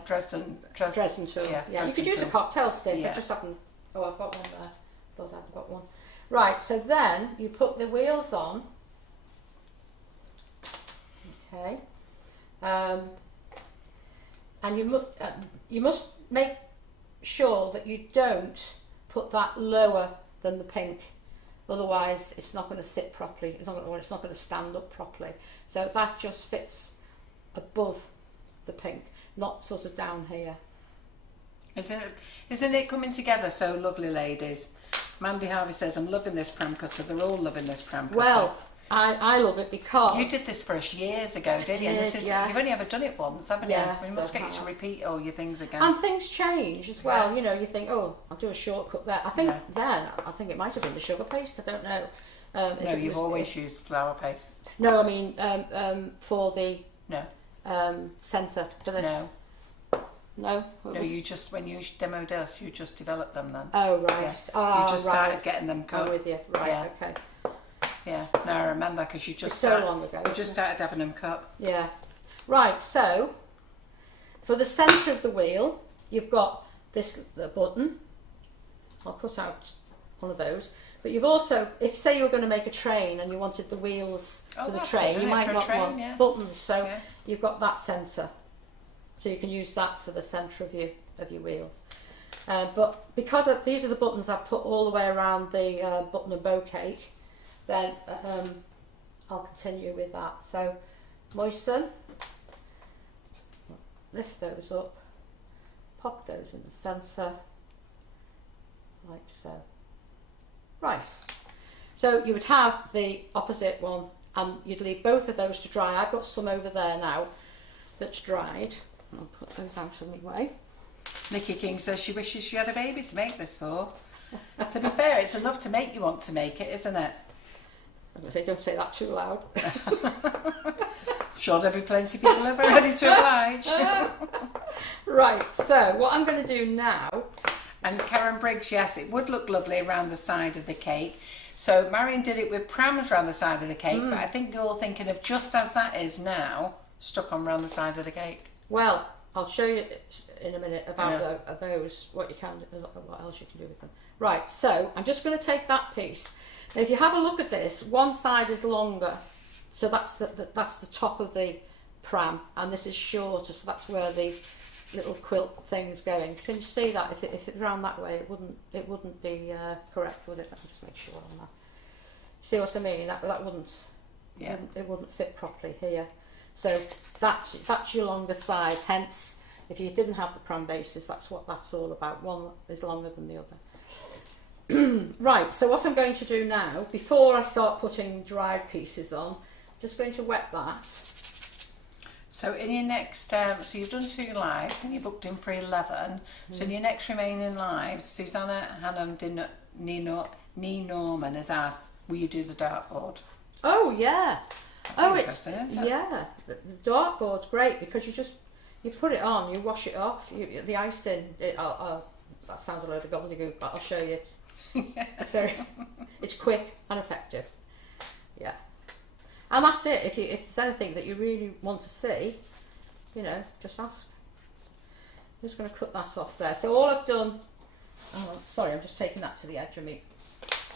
Dresden tool. Yeah, Dresden you could use tool. a cocktail stick. Yeah. I just haven't. Oh, I've got one there. Thought I'd got one. Right. So then you put the wheels on. Okay. And you must make sure that you don't put that lower than the pink. Otherwise, it's not going to sit properly. It's not going to stand up properly. So that just fits above the pink, not sort of down here. Isn't it coming together so lovely, ladies? Mandy Harvey says, I'm loving this pram cutter. They're all loving this pram cutter. Well, I love it because... You did this for us years ago, didn't you? And this is, yes. You've only ever done it once, haven't you? Yes, We must get you to repeat all your things again. And things change as well. You know, you think, oh, I'll do a shortcut there. I think I think it might have been the sugar paste. I don't know. No, you've always used flour paste. No, I mean for the centre for this. No. No? No, you just, when you demoed us, you just developed them then. Oh, right. Yes. Oh, you just started getting them cut. I'm with you. Right, yeah. okay. Yeah, no, I remember, because you just so long ago. You just started having them cut. Yeah. Right, so for the centre of the wheel, you've got the button. I'll cut out one of those. But you've also, if say you were going to make a train and you wanted the wheels for the train, you might not want buttons. So you've got that centre. So you can use that for the centre of your wheels. But because these are the buttons I've put all the way around the button and bow cake, then I'll continue with that. So moisten, lift those up, pop those in the centre, like so. Right, so you would have the opposite one and you'd leave both of those to dry. I've got some over there now that's dried. I'll put those out of my way. Nikki King says she wishes she had a baby to make this for. To be fair, it's enough to make you want to make it, isn't it? I'm going to say, don't say that too loud. Sure, there'll be plenty of people over ready to oblige. Right, so what I'm going to do now... And Karen Briggs, yes, it would look lovely around the side of the cake. So Marion did it with prams around the side of the cake, but I think you're thinking of just as that is now, stuck on around the side of the cake. Well, I'll show you in a minute about those, what else you can do with them. Right, so I'm just going to take that piece. Now, if you have a look at this, one side is longer, so that's the top of the pram, and this is shorter, so that's where the little quilt thing's going. Can you see that? If it's round that way, it wouldn't be correct, would it? Let me just make sure on that. See what I mean? That wouldn't. Yeah. It wouldn't fit properly here. So that's your longer side. Hence, if you didn't have the pram bases, that's what that's all about. One is longer than the other. Right, so what I'm going to do now, before I start putting dried pieces on, I'm just going to wet that. So in your next, so you've done 2 lives and you booked in for 11. So in your next remaining lives, Susanna Hannum Nee Norman has asked, will you do the dartboard? Oh yeah. Oh, interesting, isn't it? Yeah. The dartboard's great because you put it on, you wash it off, the icing. That sounds a load of gobbledygook, but I'll show you. It's quick and effective. Yeah. And that's it. If there's anything that you really want to see, just ask. I'm just going to cut that off there. So all I've done. Oh, sorry, I'm just taking that to the edge of me.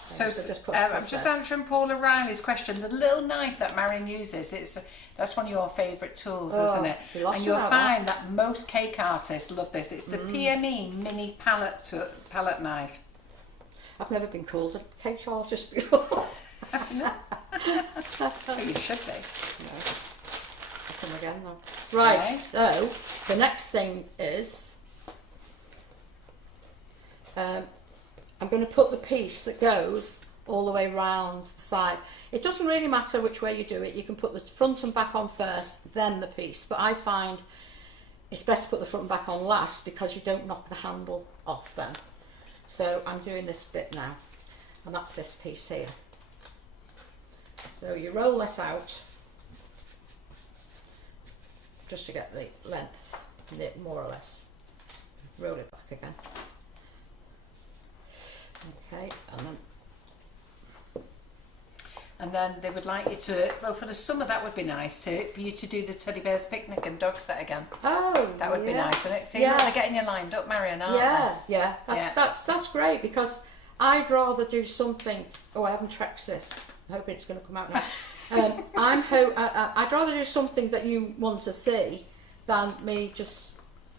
So I'm just answering Paula Riley's question. The little knife that Marion uses, that's one of your favourite tools, isn't it? And you'll find that most cake artists love this. It's the PME mini palette knife. I've never been called a cake artist before. Oh, you should be. No. I'll come again now. Right, okay. So the next thing is I'm going to put the piece that goes all the way round the side. It doesn't really matter which way you do it. You can put the front and back on first, then the piece. But I find it's best to put the front and back on last because you don't knock the handle off then. So I'm doing this bit now, and that's this piece here. So you roll this out just to get the length, more or less. Roll it back again. Okay, and then they would like you to, well, for the summer that would be nice for you to do the teddy bears picnic and dog set again. Oh, that would be nice, wouldn't it? So they're getting you lined up, Marion, aren't they? Yeah. That's great because I'd rather do something. Oh, I haven't tracked this. I'm hoping it's going to come out now. I'd rather do something that you want to see than me just,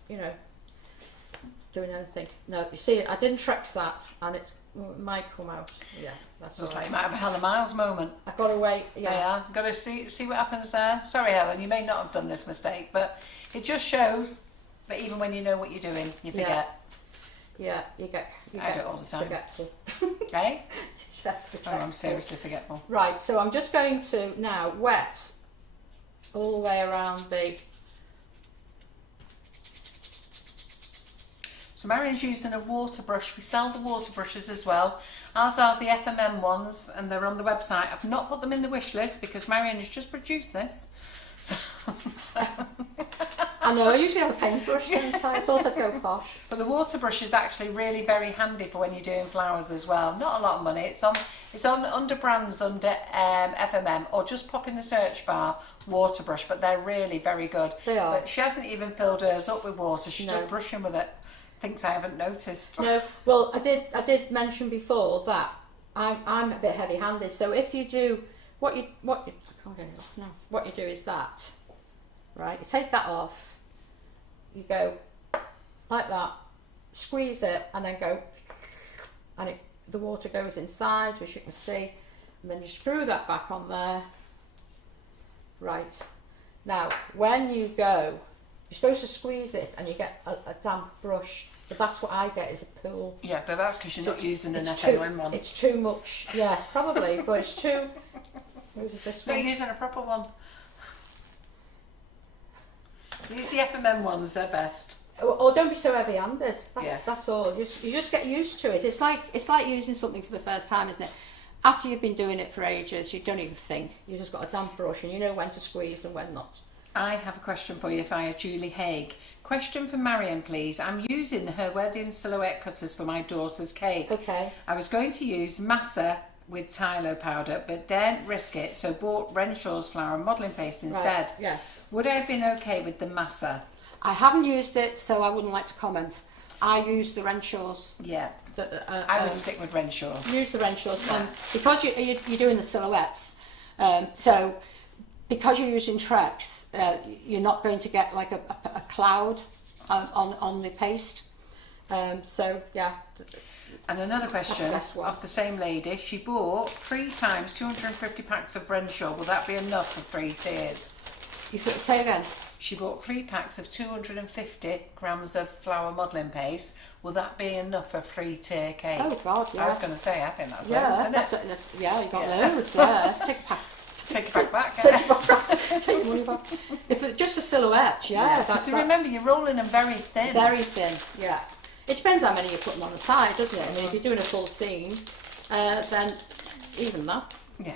doing anything. No, you see, I didn't track that, and it might come out. Yeah, that's looks like you might have a Helen Miles moment. I've got to wait. Yeah, got to see what happens there. Sorry, Helen, you may not have done this mistake, but it just shows that even when you know what you're doing, you forget. Yeah, you get I do it all the time. Forgetful. Eh? Yes, Oh, I'm seriously forgetful. Right, so I'm just going to now wet all the way around the... So Marion's using a water brush. We sell the water brushes as well. Ours are the FMM ones, and they're on the website. I've not put them in the wish list because Marion has just produced this. So I know, I usually have a paintbrush, don't I? I thought I'd go posh. But the water brush is actually really very handy for when you're doing flowers as well. Not a lot of money. It's on under brands under FMM, or just pop in the search bar water brush. But they're really very good. They are. But she hasn't even filled hers up with water. She's just brushing with it. Thinks I haven't noticed. No, well, I did mention before that I'm a bit heavy-handed. So if you do what you I can't get it off now. What you do is that, right? You take that off. You go like that, squeeze it, and then go, and the water goes inside, as you can see, and then you screw that back on there. Right. Now, when you go, you're supposed to squeeze it, and you get a damp brush. But that's what I get, is a pool. Yeah, but that's because you're not using an FMM one. It's too much. Yeah, probably, but it's too. No, you're using a proper one. Use the FMM ones, they're best. Or don't be so heavy-handed. Yeah. That's all. You just get used to it. It's like using something for the first time, isn't it? After you've been doing it for ages, you don't even think. You just got a damp brush and you know when to squeeze and when not. I have a question for you via Julie Haig. Question for Marion, please. I'm using her wedding silhouette cutters for my daughter's cake. Okay. I was going to use massa with Tylo powder, but daren't risk it, so bought Renshaw's flour and modelling paste instead. Right. Yeah. Would I have been okay with the massa? I haven't used it, so I wouldn't like to comment. I use the Renshaw's. Yeah. I would stick with Renshaw. Use the Renshaw's, yeah. Because you're doing the silhouettes, so because you're using Trex, you're not going to get like a cloud on the paste. So yeah. And another question of the same lady. She bought 3 times 250 packs of Renshaw. Will that be enough for 3 tiers? You say again? She bought 3 packs of 250 grams of flour modelling paste. Will that be enough for a 3-tier cake? Oh God, yeah. I was going to say, I think that's loads, isn't it? Yeah, you got loads. Yeah, take a pack. Take it back. Take your money back. If it's just a silhouette, that's. Remember, you're rolling them very thin. Very thin, yeah. It depends how many you're putting on the side, doesn't it? I mean, if you're doing a full scene, then even that. Yeah.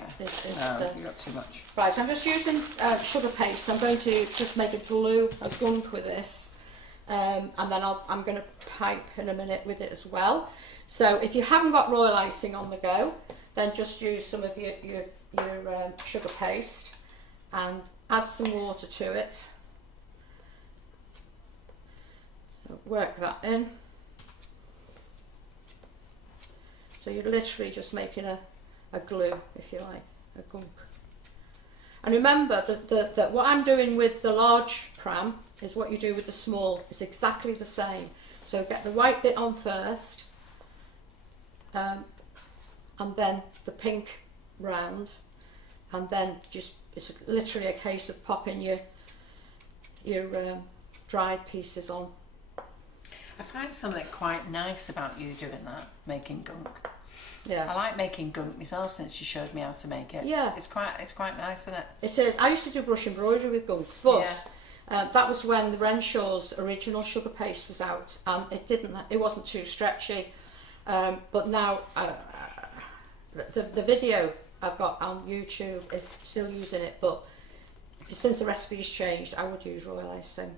You got too much. Right, so I'm just using sugar paste. I'm going to just make a gunk with this, and then I'm going to pipe in a minute with it as well. So if you haven't got royal icing on the go, then just use some of your sugar paste and add some water to it. So work that in. So you're literally just making a glue, if you like, a gunk. And remember that what I'm doing with the large pram is what you do with the small. It's exactly the same. So get the white bit on first, and then the pink round, and then just it's literally a case of popping your dried pieces on. I find something quite nice about you doing that, making gunk. Yeah. I like making gunk myself since you showed me how to make it. Yeah. It's quite nice, isn't it? It is. I used to do brush embroidery with gunk, but that was when the Renshaw's original sugar paste was out, and it wasn't too stretchy. But now the video I've got on YouTube is still using it, but since the recipe's changed, I would use royal icing.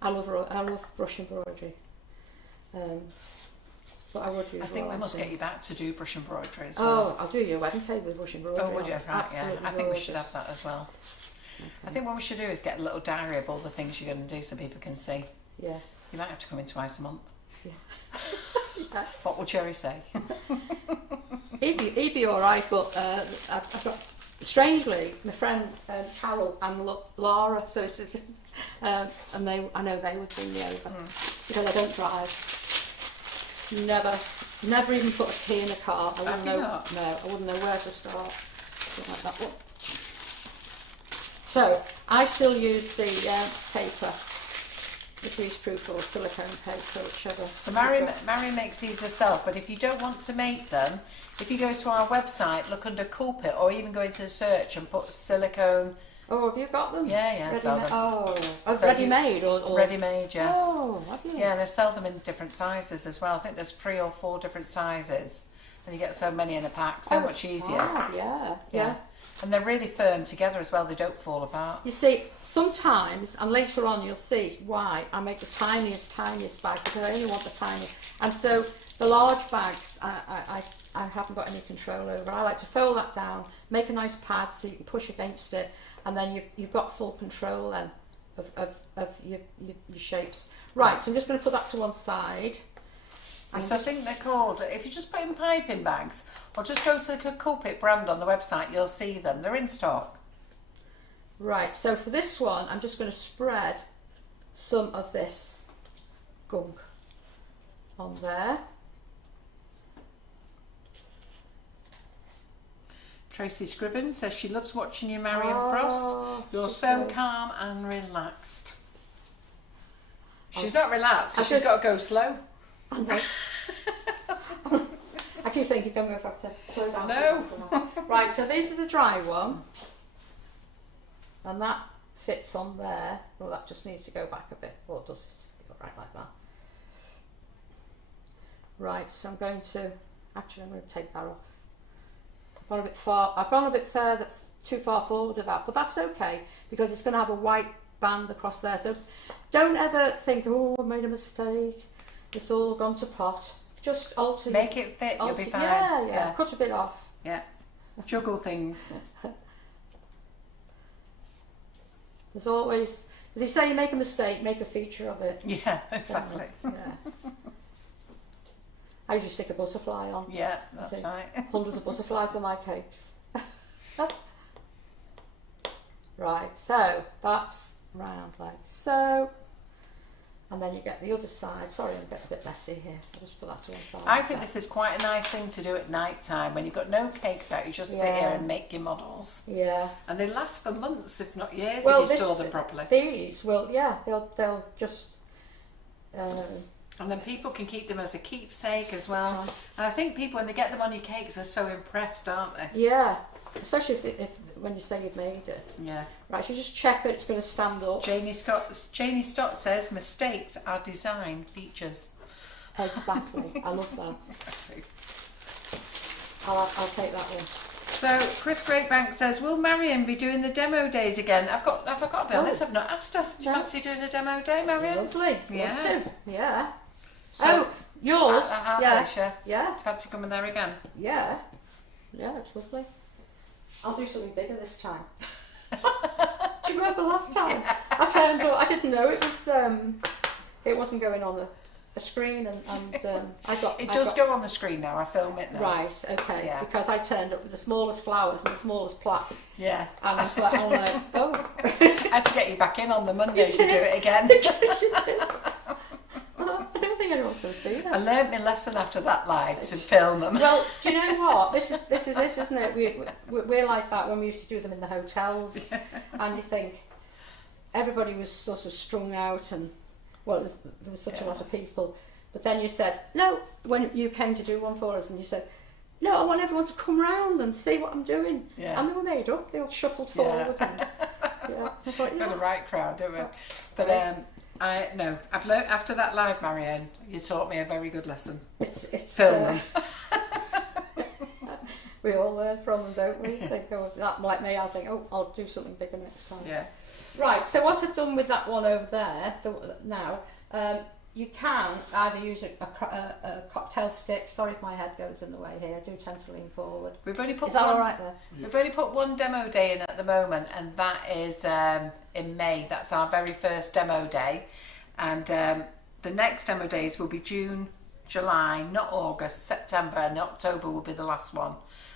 I love brush embroidery. But I would use. I think we must get you back to do brush embroidery as Oh, well. I'll do your wedding cake with brush embroidery. Oh, would you? Right, yeah. I think we should have that as well. Okay. I think what we should do is get a little diary of all the things you're going to do so people can see. Yeah. You might have to come in twice a month. Yeah. Yeah. What will Cherry say? He'd be all right, but I've got, strangely, my friend Carol and Laura, so it's and I know they would bring me over because I don't drive. Never even put a key in a car. I wouldn't know. Not? No, I wouldn't know where to start. Like that one. So I still use the paper the greaseproof or silicone paper, whichever. So Marion makes these herself, but if you don't want to make them, if you go to our website, look under Coolpit, or even go into the search and put silicone. Oh, have you got them? Yeah, sell them. Oh, So ready-made or ready-made, yeah. Oh, lovely. Yeah, they sell them in different sizes as well. I think there's 3 or 4 different sizes, and you get so many in a pack, so much easier. Yeah. And they're really firm together as well, they don't fall apart. You see, sometimes, and later on you'll see why, I make the tiniest bag because I only want the tiniest. And so the large bags, I haven't got any control over. I like to fold that down, make a nice pad so you can push against it, and then you've got full control then of your shapes. Right, so I'm just going to put that to one side. So I think they're called, if you just put in piping bags, or just go to the Coolpit brand on the website, you'll see them. They're in stock. Right, so for this one, I'm just going to spread some of this gunk on there. Tracy Scriven says she loves watching you, Marion Frost. You're so calm and relaxed. She's not relaxed because she's got to go slow. I know. I keep thinking, don't we have to slow down? No. Right, so these are the dry one. And that fits on there. Well, that just needs to go back a bit. Or does it go right like that? Right, so I'm going to take that off. I've gone a bit further, too far forward with that, but that's okay because it's going to have a white band across there. So don't ever think, oh, I made a mistake. It's all gone to pot. Just alter. Make it fit. You'll be fine. Yeah. Cut a bit off. Yeah. Juggle things. There's always, if they say you make a mistake, make a feature of it. Yeah, exactly. Yeah. I usually stick a butterfly on. Yeah, that's right. Hundreds of butterflies on my cakes. Right, so that's round like so. And then you get the other side. Sorry, I'm getting a bit messy here. I'll just put that to one side. I think this is quite a nice thing to do at night time when you've got no cakes out. You just sit here and make your models. Yeah. And they last for months, if not years, if you store them properly. These will, they'll just. And then people can keep them as a keepsake as well. And I think people, when they get them on your cakes, they're so impressed, aren't they? Yeah. Especially if when you say you've made it. Yeah. Right, so just check that it's going to stand up. Janie Stott says mistakes are design features. Exactly. I love that. I'll take that one. So Chris Greatbank says, will Marion be doing the demo days again? I forgot to be honest, I've not asked her. Do you fancy doing a demo day, Marion? Lovely. Yeah. Yeah. So, yours? Yeah. Do you Yeah. fancy coming there again? Yeah. Yeah, it's lovely. I'll do something bigger this time. Do you remember last time? Yeah. I turned up, I didn't know it wasn't going on a screen and I got... It does go on the screen now, I film it now. Right, okay, yeah. Because I turned up with the smallest flowers and the smallest plaque. Yeah. And I'm like, oh. I had to get you back in on the Monday to do it again. You did. I don't think anyone's going to see that. I learnt my lesson after that live to film them. Well, do you know what? This is it, isn't it? We're like that when we used to do them in the hotels, and you think everybody was sort of strung out, and well, there was such a lot of people. But then you said no when you came to do one for us, and you said no, I want everyone to come round and see what I'm doing. Yeah. And they were made up. They all shuffled forward. Yeah. And, I thought, got the right crowd, don't we? But I've learnt after that live, Marion, you taught me a very good lesson. It's film them. We all learn from them, don't we? They go that like me. I think, oh, I'll do something bigger next time. Yeah. Right. So what I've done with that one over there now, you can either use a cocktail stick. Sorry if my head goes in the way here. I do tend to lean forward. We've only put Is that all right there? We've only put one demo day in at the moment, and that is in May. That's our very first demo day, and the next demo days will be June, July, not August, September, and October will be the last one.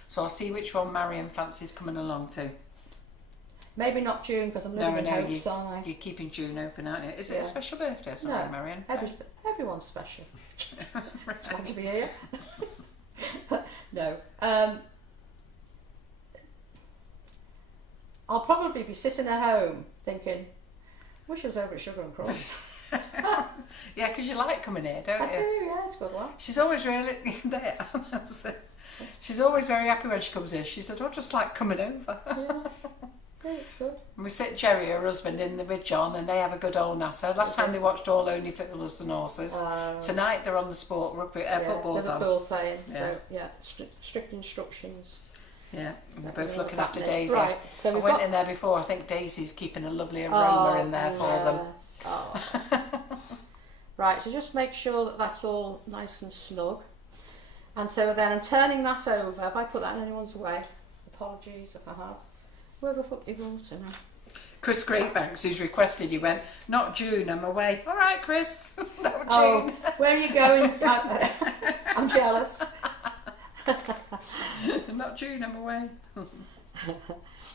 So I'll see which one Marion fancies coming along to. Maybe not June because I'm living in Hopes, aren't I? You're keeping June open, aren't you? Is it a special birthday or something, Marion? Everyone's special. It's glad to be here. No. I'll probably be sitting at home thinking, wish I was over at Sugar and Crumbs. Yeah, because you like coming here, don't you? I do, yeah, it's a good one. She's always really there. She's always very happy when she comes here. She said, "I just like coming over." Yeah. Yeah, it's good. And we sit Jerry, her husband, in the with John, and they have a good old natter. Last time they watched All Only Fiddlers and Horses. Tonight they're on the sport rugby, football's on. Liverpool playing, so yeah, strict instructions. Yeah, and we're both looking after Daisy. Right, so I went in there before. I think Daisy's keeping a lovely aroma in there for them. Oh. Right, so just make sure that that's all nice and snug. And so then I'm turning that over. Have I put that in anyone's way? Apologies if I have. Where have I put your water now? Chris Greatbanks, who's requested, he went, "Not June, I'm away." All right, Chris. No June. Oh, where are you going? I'm jealous. Not June, I'm away.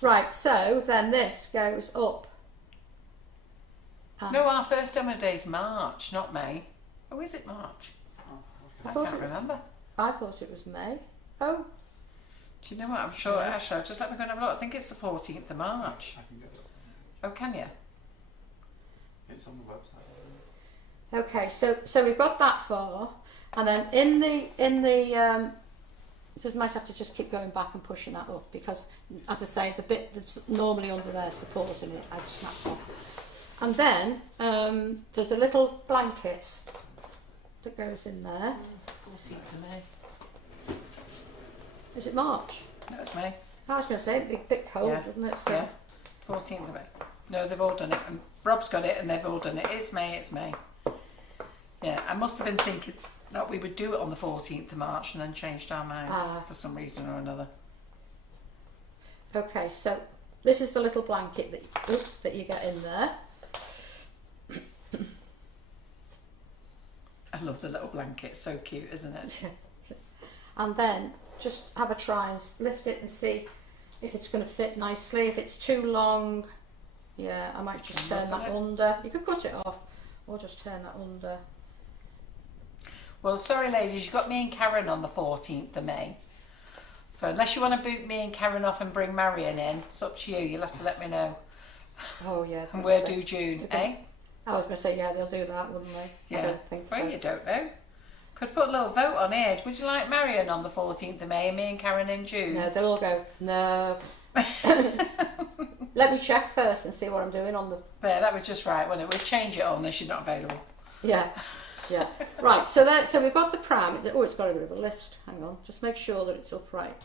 Right, so then this goes up. No, our first demo day's March, not May. Oh, is it March? I can't remember. I thought it was May. Oh. Do you know what? I'm sure, actually, just let me go and have a look. I think it's the 14th of March. I can get it. Oh, can you? It's on the website. Okay, so we've got that far, and then in the just might have to just keep going back and pushing that up, because, as I say, the bit that's normally under there supporting it, I've snapped off. And then there's a little blanket that goes in there. 14th of May. Is it March? No, it's May. I was going to say, it'd be a bit cold, Yeah. wouldn't it? So, Yeah, 14th of May. No, they've all done it. And Rob's got it and they've all done it. It's May, it's May. Yeah, I must have been thinking that we would do it on the 14th of March and then changed our minds for some reason or another. Okay, so this is the little blanket that you get in there. I love the little blanket, so cute, isn't it? And then just have a try and lift it and see if it's going to fit nicely. If it's too long, yeah, I might just turn that under. You could cut it off or just turn that under. Well, sorry ladies, you got me and Karen on the 14th of May. So unless you want to boot me and Karen off and bring Marion in, it's up to you. You'll have to let me know. Oh yeah. And we'll do June, eh? I was going to say, yeah, they'll do that, wouldn't they? Yeah. I don't think so. Well, you don't know. Could put a little vote on here. Would you like Marion on the 14th of May and me and Karen in June? No, they'll all go, no. Let me check first and see what I'm doing on the... Yeah, that was just right, wouldn't it? We'll change it on if she's not available. Yeah, yeah. Right, so we've got the pram. Oh, it's got a bit of a list. Hang on, just make sure that it's upright.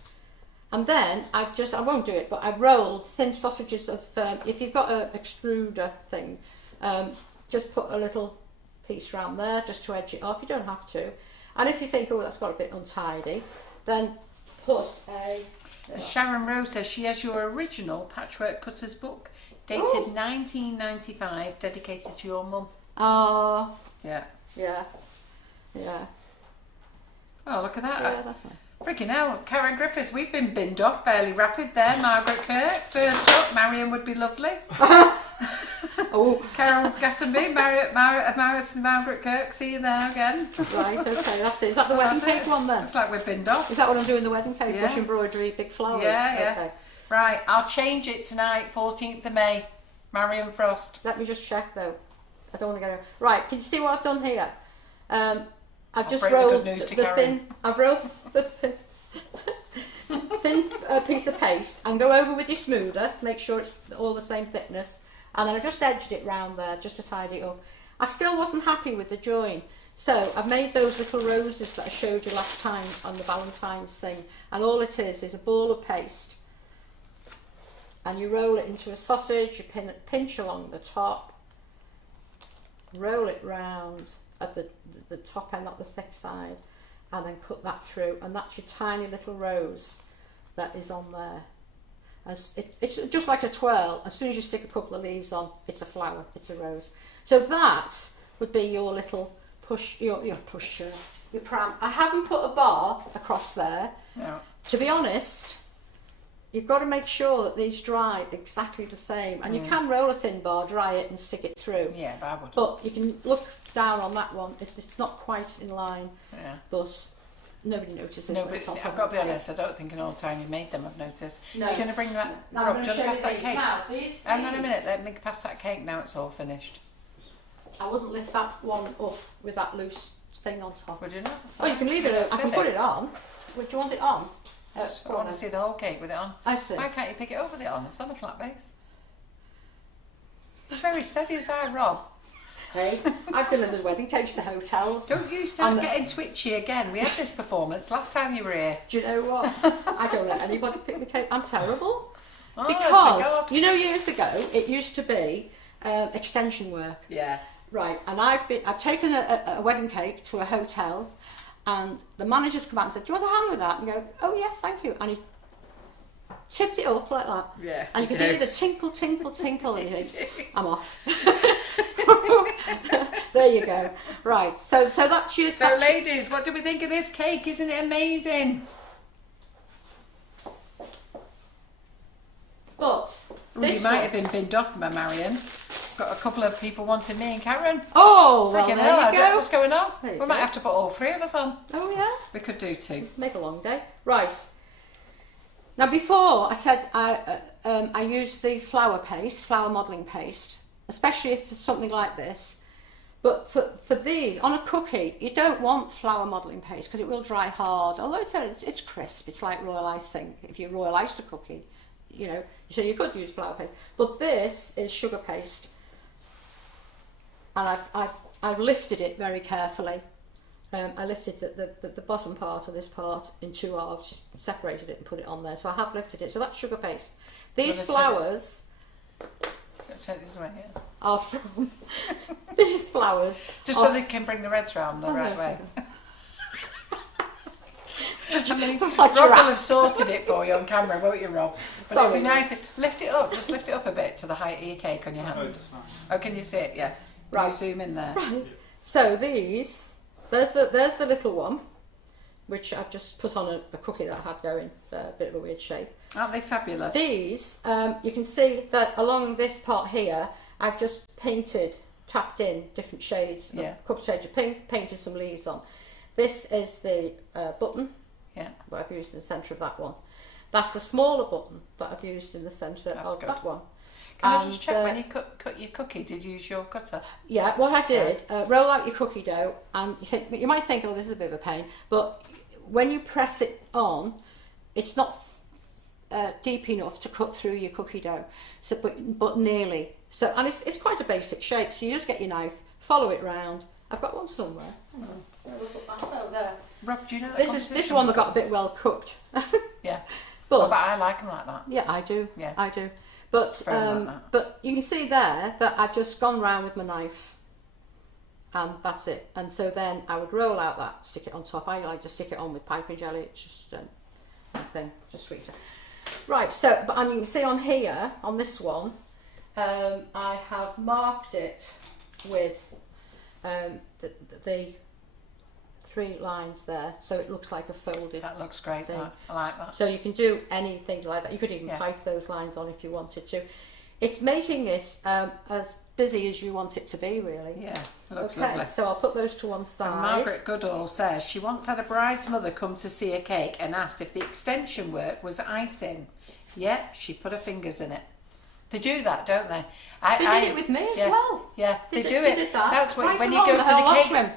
And then I won't do it, but I've rolled thin sausages of, if you've got an extruder thing, just put a little piece around there just to edge it off. You don't have to. And if you think, oh, that's got a bit untidy, then put a... Sharon Rose says she has your original Patchwork Cutters book, dated 1995, dedicated to your mum. Oh. Yeah. Yeah. Yeah. Oh, look at that. Yeah, that's nice. Freaking hell, Karen Griffiths, we've been binned off fairly rapid there. Margaret Kirk, first up, Marion would be lovely. Oh. Carol Gattenby, Margaret Kirk, see you there again. Right, okay, that's it. Is that the wedding cake one then? Looks like we're binned off. Is that what I'm doing, the wedding cake? Yeah. Bush embroidery, big flowers? Yeah, yeah. Okay. Right, I'll change it tonight, 14th of May. Marion Frost. Let me just check though. I don't want to go... Right, can you see what I've done here? I've just rolled the thin... I've rolled the thin piece of paste and go over with your smoother, make sure it's all the same thickness, and then I just edged it round there just to tidy it up. I still wasn't happy with the join, so I've made those little roses that I showed you last time on the Valentine's thing, and all it is a ball of paste, and you roll it into a sausage, you pinch along the top, roll it round at the top end, not the thick side, and then cut that through, and that's your tiny little rose that is on there. It's just like a twirl. As soon as you stick a couple of leaves on, it's a flower, it's a rose. So that would be your little your pram. I haven't put a bar across there. No. To be honest, you've got to make sure that these dry exactly the same, and you can roll a thin bar, dry it and stick it through. Yeah, but I would. But you can look down on that one if it's not quite in line. Yeah. But nobody notices. No, but I've got to be honest, I don't think in all the time you made them I've noticed. No. You're going to bring that... Now Rob, I'm do you going want to to show pass you that cake? these. Hang on a minute, let me pass that cake now it's all finished. I wouldn't lift that one up with that loose thing on top. Would you not? Oh, you can leave it. I can put it on. Would you want it on? I want to see the whole cake with it on. I see. Why can't you pick it up with it on? It's on a flat base. You're very steady as I, Rob. Hey, I've delivered wedding cakes to hotels. Don't you start getting twitchy again. We had this performance last time you were here. Do you know what? I don't let anybody pick the cake. I'm terrible. Oh, because, you know, years ago, it used to be extension work. Yeah. Right, and I've taken a wedding cake to a hotel, and the manager's come out and said, "Do you want a hand with that?" And you go, "Oh yes, thank you." And he tipped it up like that. Yeah. And you could hear the tinkle, tinkle, tinkle, and you think, "I'm off." There you go. Right, so that's your. So, ladies, what do we think of this cake? Isn't it amazing? But You might have been binned off by Marion. Got a couple of people wanting me and Karen. Oh, well, there you go. What's going on? There you We might have to put all three of us on. Oh yeah. We could do two. Make a long day. Right. Now before I said I use the flour modelling paste, especially if it's something like this. But for these, on a cookie, you don't want flour modelling paste because it will dry hard. Although it's crisp, it's like royal icing. If you royal iced a cookie, you know, so you could use flour paste. But this is sugar paste, and I've lifted it very carefully. I lifted the bottom part of this part in two halves, separated it and put it on there. So I have lifted it. So that's sugar paste. These flours are from these flours. Just so they can bring the reds round the right way. I mean, Rob will have sorted it for you on camera, won't you, Rob? But it'd be nice if, lift it up, just lift it up a bit to the height of your cake on your hand. Oh, can you see it? Yeah. Right. You zoom in there. Right. So these, there's the little one, which I've just put on a cookie that I had going, a bit of a weird shape. Aren't they fabulous? These, you can see that along this part here, I've just tapped in different shades, a couple of shades of pink, painted some leaves on. This is the button. Yeah, what I've used in the centre of that one. That's the smaller button that I've used in the centre of that one. Can I just check, when you cut your cookie, did you use your cutter? Yeah, what I did, roll out your cookie dough, and you might think, oh, this is a bit of a pain, but when you press it on, it's not deep enough to cut through your cookie dough, so but nearly. So, and it's quite a basic shape, so you just get your knife, follow it round. I've got one somewhere. There. Rob, do you know this one that got a bit well cooked. Yeah, but I like them like that. Yeah, I do. Yeah, I do. But but you can see there that I've just gone round with my knife, and that's it. And so then I would roll out that, stick it on top. I like to stick it on with piping jelly. It's just thing, just sweet. Right. So, but and you can see on here, on this one, I have marked it with the 3 lines there, so it looks like a folded. That looks great. That. I like that. So you can do anything like that. You could even pipe those lines on if you wanted to. It's making it as busy as you want it to be, really. Yeah, it looks lovely. So I'll put those to one side. And Margaret Goodall says she once had a bride's mother come to see a cake and asked if the extension work was icing. Yeah, she put her fingers in it. They do that, don't they? They did it with me as well. Yeah, they do it. That's when you go to the cake.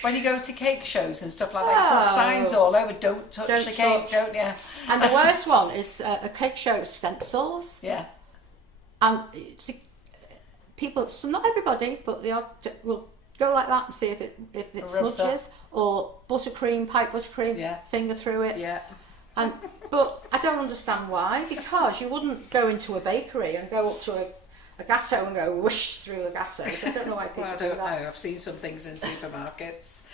When you go to cake shows and stuff like that, you put signs all over. Don't touch the cake, don't you? And the worst one is a cake show stencils. Yeah. And people, so not everybody, but they will go like that and see if it smudges, or buttercream, pipe buttercream, finger through it. Yeah. But I don't understand why, because you wouldn't go into a bakery and go up to a gatto and go whoosh through a gatto. I don't know why people do that. I don't know. I've seen some things in supermarkets.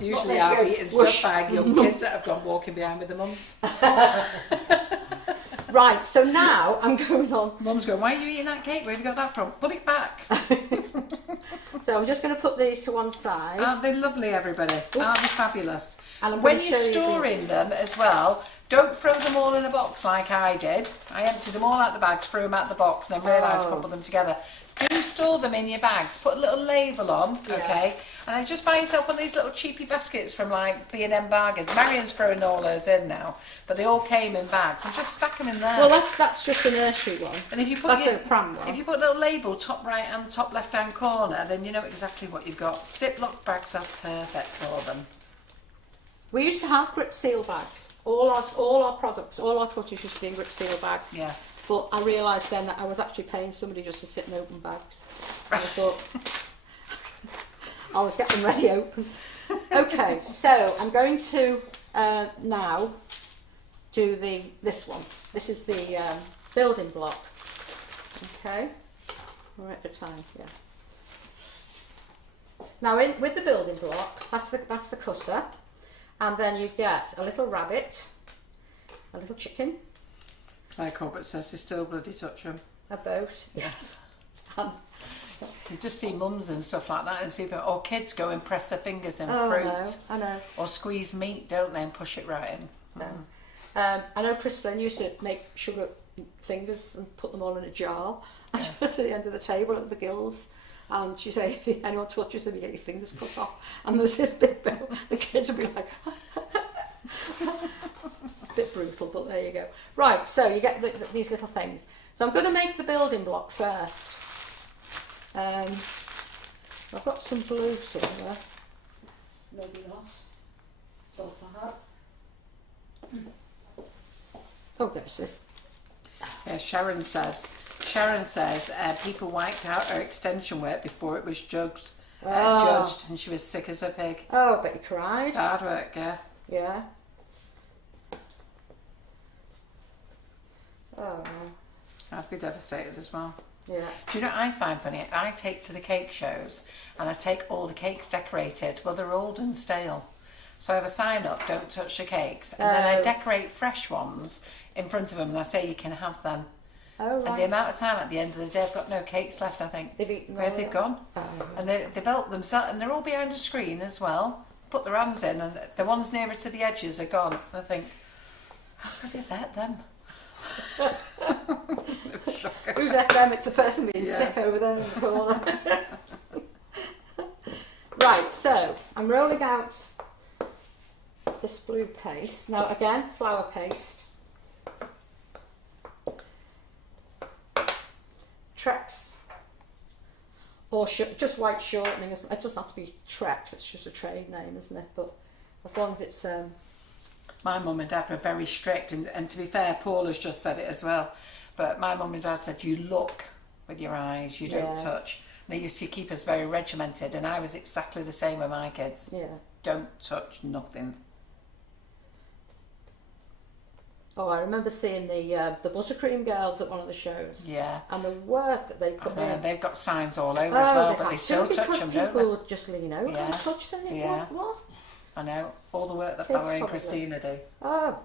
Usually I've eaten stuff by young kids that have gone walking behind with the mums. Right, so now I'm going on. Mum's going, why are you eating that cake? Where have you got that from? Put it back. So I'm just going to put these to one side. Aren't they lovely, everybody? Aren't they fabulous? And when you're storing them as well, Don't throw them all in a box like I did. I emptied them all out the bags, threw them out the box, then realised I couldn't put them together. Do store them in your bags. Put a little label on, okay? And then just buy yourself one of these little cheapy baskets from like B&M Bargains. Marion's throwing all hers in now, but they all came in bags, and just stack them in there. Well, that's just a nursery one. And if you put that's a pram one. If you put a little label top right and top left hand corner, then you know exactly what you've got. Ziploc bags are perfect for them. We used to have grip seal bags. All our products, all our cutters used to be in grip seal bags. Yeah. But I realised then that I was actually paying somebody just to sit and open bags. And I thought, I'll get them ready open. Okay, so I'm going to now do this one. This is the building block. Okay, all right for time, yeah. Now with the building block, that's the cutter, and then you get a little rabbit, a little chicken. Like Albert says, they still bloody touch them. A boat, yes. You just see mums and stuff like that, and see, or kids go and press their fingers in fruit. I know. Or squeeze meat, don't they, and push it right in. No. I know Chris Flynn used to make sugar fingers and put them all in a jar at the end of the table at the Guilds. And she said, if anyone touches them, you get your fingers cut off. And there was this big bill, the kids would be like, a bit brutal, but there you go. Right, so you get these little things. So I'm going to make the building block first. I've got some blue somewhere. Maybe not. Thought I had. Oh, there's this. Yeah, Sharon says people wiped out her extension work before it was judged, and she was sick as a pig. Oh, but you cried. It's hard work, yeah. Yeah. Oh. I'd be devastated as well. Yeah. Do you know what I find funny? I take to the cake shows and I take all the cakes decorated. Well, they're old and stale. So I have a sign up, don't touch the cakes. And then I decorate fresh ones in front of them and I say you can have them. Oh, right. And the amount of time at the end of the day, I've got no cakes left, I think. They've eaten where they've gone. Oh. And they've helped themselves, and they're all behind a screen as well. Put their hands in, and the ones nearer to the edges are gone. And I think, how could I vet them? Who's left them? It's the person being sick over there in the corner. Right, so I'm rolling out this blue paste. Now again, flour paste. Trex. Or just white shortening. It doesn't have to be Trex, it's just a trade name, isn't it? But as long as it's... My mum and dad were very strict, and to be fair, Paul has just said it as well, but my mum and dad said you look with your eyes, you don't touch. And they used to keep us very regimented, and I was exactly the same with my kids. Yeah. Don't touch nothing. Oh, I remember seeing the buttercream girls at one of the shows. Yeah. And the work that they put in. They've got signs all over as well, but they still touch them, don't they? People would just lean over and touch them. Yeah. What? I know. All the work that Barry and Christina do. Oh.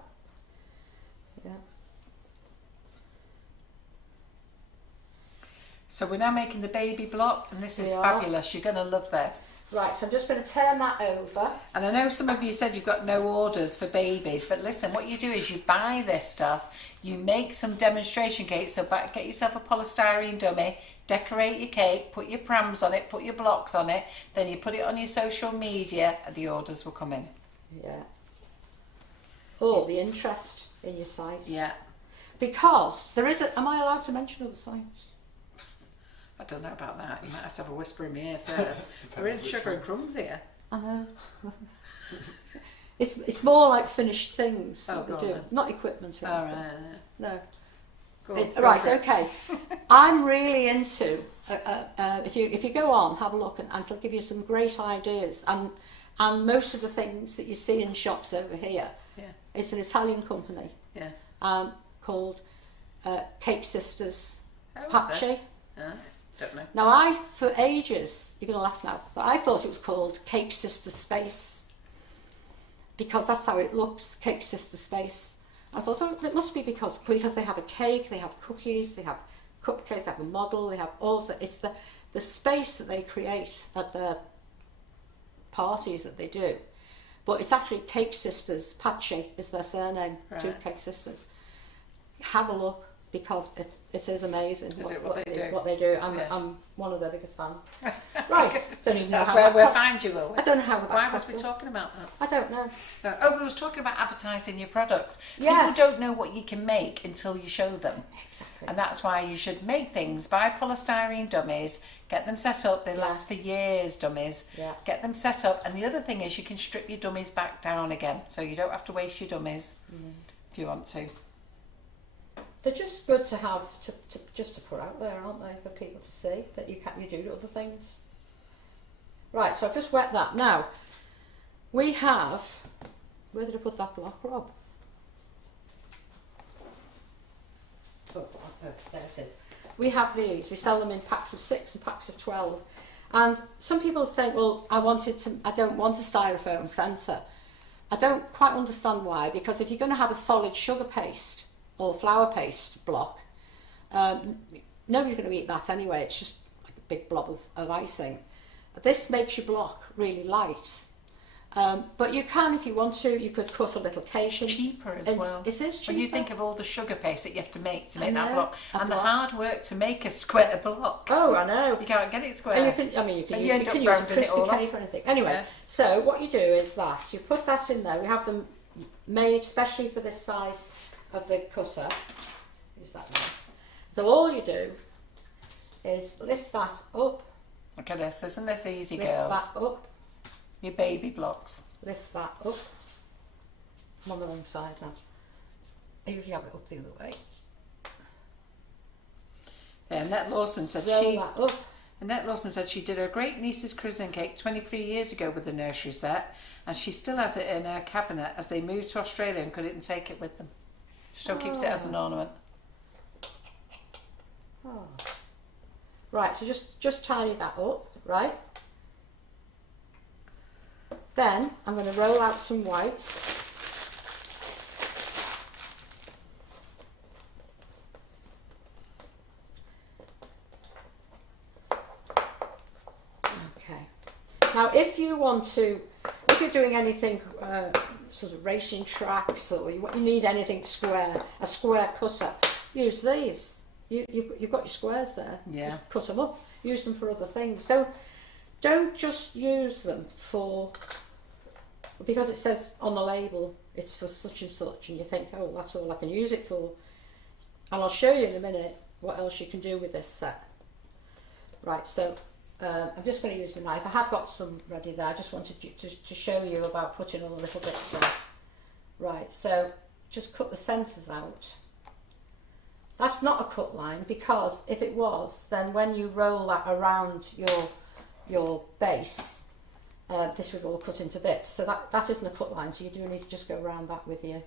Yeah. So we're now making the baby block, and this is fabulous. You're going to love this. Right, so I'm just going to turn that over. And I know some of you said you've got no orders for babies, but listen, what you do is you buy this stuff, you make some demonstration cakes, so get yourself a polystyrene dummy, decorate your cake, put your prams on it, put your blocks on it, then you put it on your social media, and the orders will come in. Yeah. Oh, the interest in your sites. Yeah. Because there is am I allowed to mention other sites? I don't know about that. You might have to have a whisper in my ear first. We're in Sugar and Crumbs here. I know. It's more like finished things that they do, not equipment. All right. No. Right. Okay. I'm really into. If you go on, have a look, and it'll give you some great ideas. And most of the things that you see in shops over here, it's an Italian company. Yeah. Called Cake Sisters. Pace. Don't know. Now for ages, you're going to laugh now, but I thought it was called Cake Sister Space because that's how it looks, Cake Sister Space. I thought, oh, it must be because they have a cake, they have cookies, they have cupcakes, they have a model, they have all the, it's the space that they create at the parties that they do. but it's actually Cake Sisters. Patchy is their surname. Right. Two Cake Sisters. Have a look, because it is amazing what they do. I'm one of their biggest fans. Right, don't even know That's how where we'll find you, will we? I don't know how that. Why was we talking about that? I don't know. No. Oh, we was talking about advertising your products. Yes. People don't know what you can make until you show them. Exactly. And that's why you should make things. Buy polystyrene dummies, get them set up. They last for years, dummies. Yeah. Get them set up. And the other thing is you can strip your dummies back down again. So you don't have to waste your dummies if you want to. They're just good to have just to put out there, aren't they, for people to see that you do other things. Right, so I've just wet that. Now, we have, where did I put that block, Rob? Oh, there it is. We have these. We sell them in packs of 6 and packs of 12. And some people think, well, I don't want a styrofoam centre. I don't quite understand why, because if you're going to have a solid sugar paste or flour paste block, nobody's going to eat that anyway. It's just like a big blob of icing. This makes your block really light. But you can, if you want to, you could cut a little cake. It's cheaper as well. It is cheaper. When you think of all the sugar paste that you have to make that block, and the hard work to make a square block. Oh, I know. You can't get it square. And you can use crispy cake or anything. Anyway, so what you do is that you put that in there. We have them made especially for this size of the cutter. Use that now. So all you do is lift that up. Look at this. Isn't this easy, lift girls? That up. Your baby blocks. Lift that up. I'm on the wrong side now. I usually have it up the other way. Yeah, Annette Lawson said she did her great niece's cruising cake 23 years ago with the nursery set, and she still has it in her cabinet as they moved to Australia and couldn't take it with them. She still keeps it as an ornament. Oh. Right, so just tidy that up, right? Then I'm going to roll out some whites. Okay. Now, if you're doing anything sort of racing tracks, or you need anything square, a square cutter, use these. You've got your squares there. Yeah. Just cut them up. Use them for other things. So don't just use them because it says on the label it's for such and such, and you think, oh, that's all I can use it for. And I'll show you in a minute what else you can do with this set. Right, so I'm just going to use my knife. I have got some ready there. I just wanted to show you about putting all the little bits there. Right, so just cut the centres out. That's not a cut line, because if it was, then when you roll that around your base, this would all cut into bits. So that isn't a cut line, so you do need to just go around that with your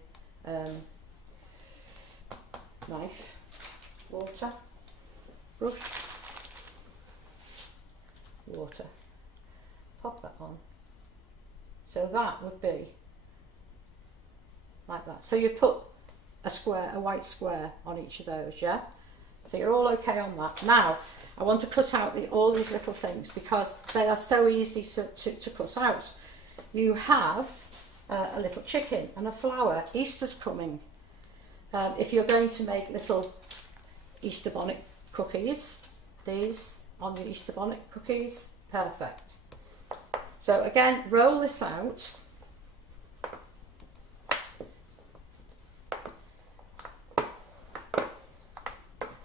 knife, water, brush, water, pop that on. So that would be like that. So you put a white square on each of those, yeah? So you're all okay on that. Now, I want to cut out all these little things because they are so easy to cut out. You have a little chicken and a flower. Easter's coming. If you're going to make little Easter bonnet cookies, these on your Easter bonnet cookies, perfect. So again, roll this out.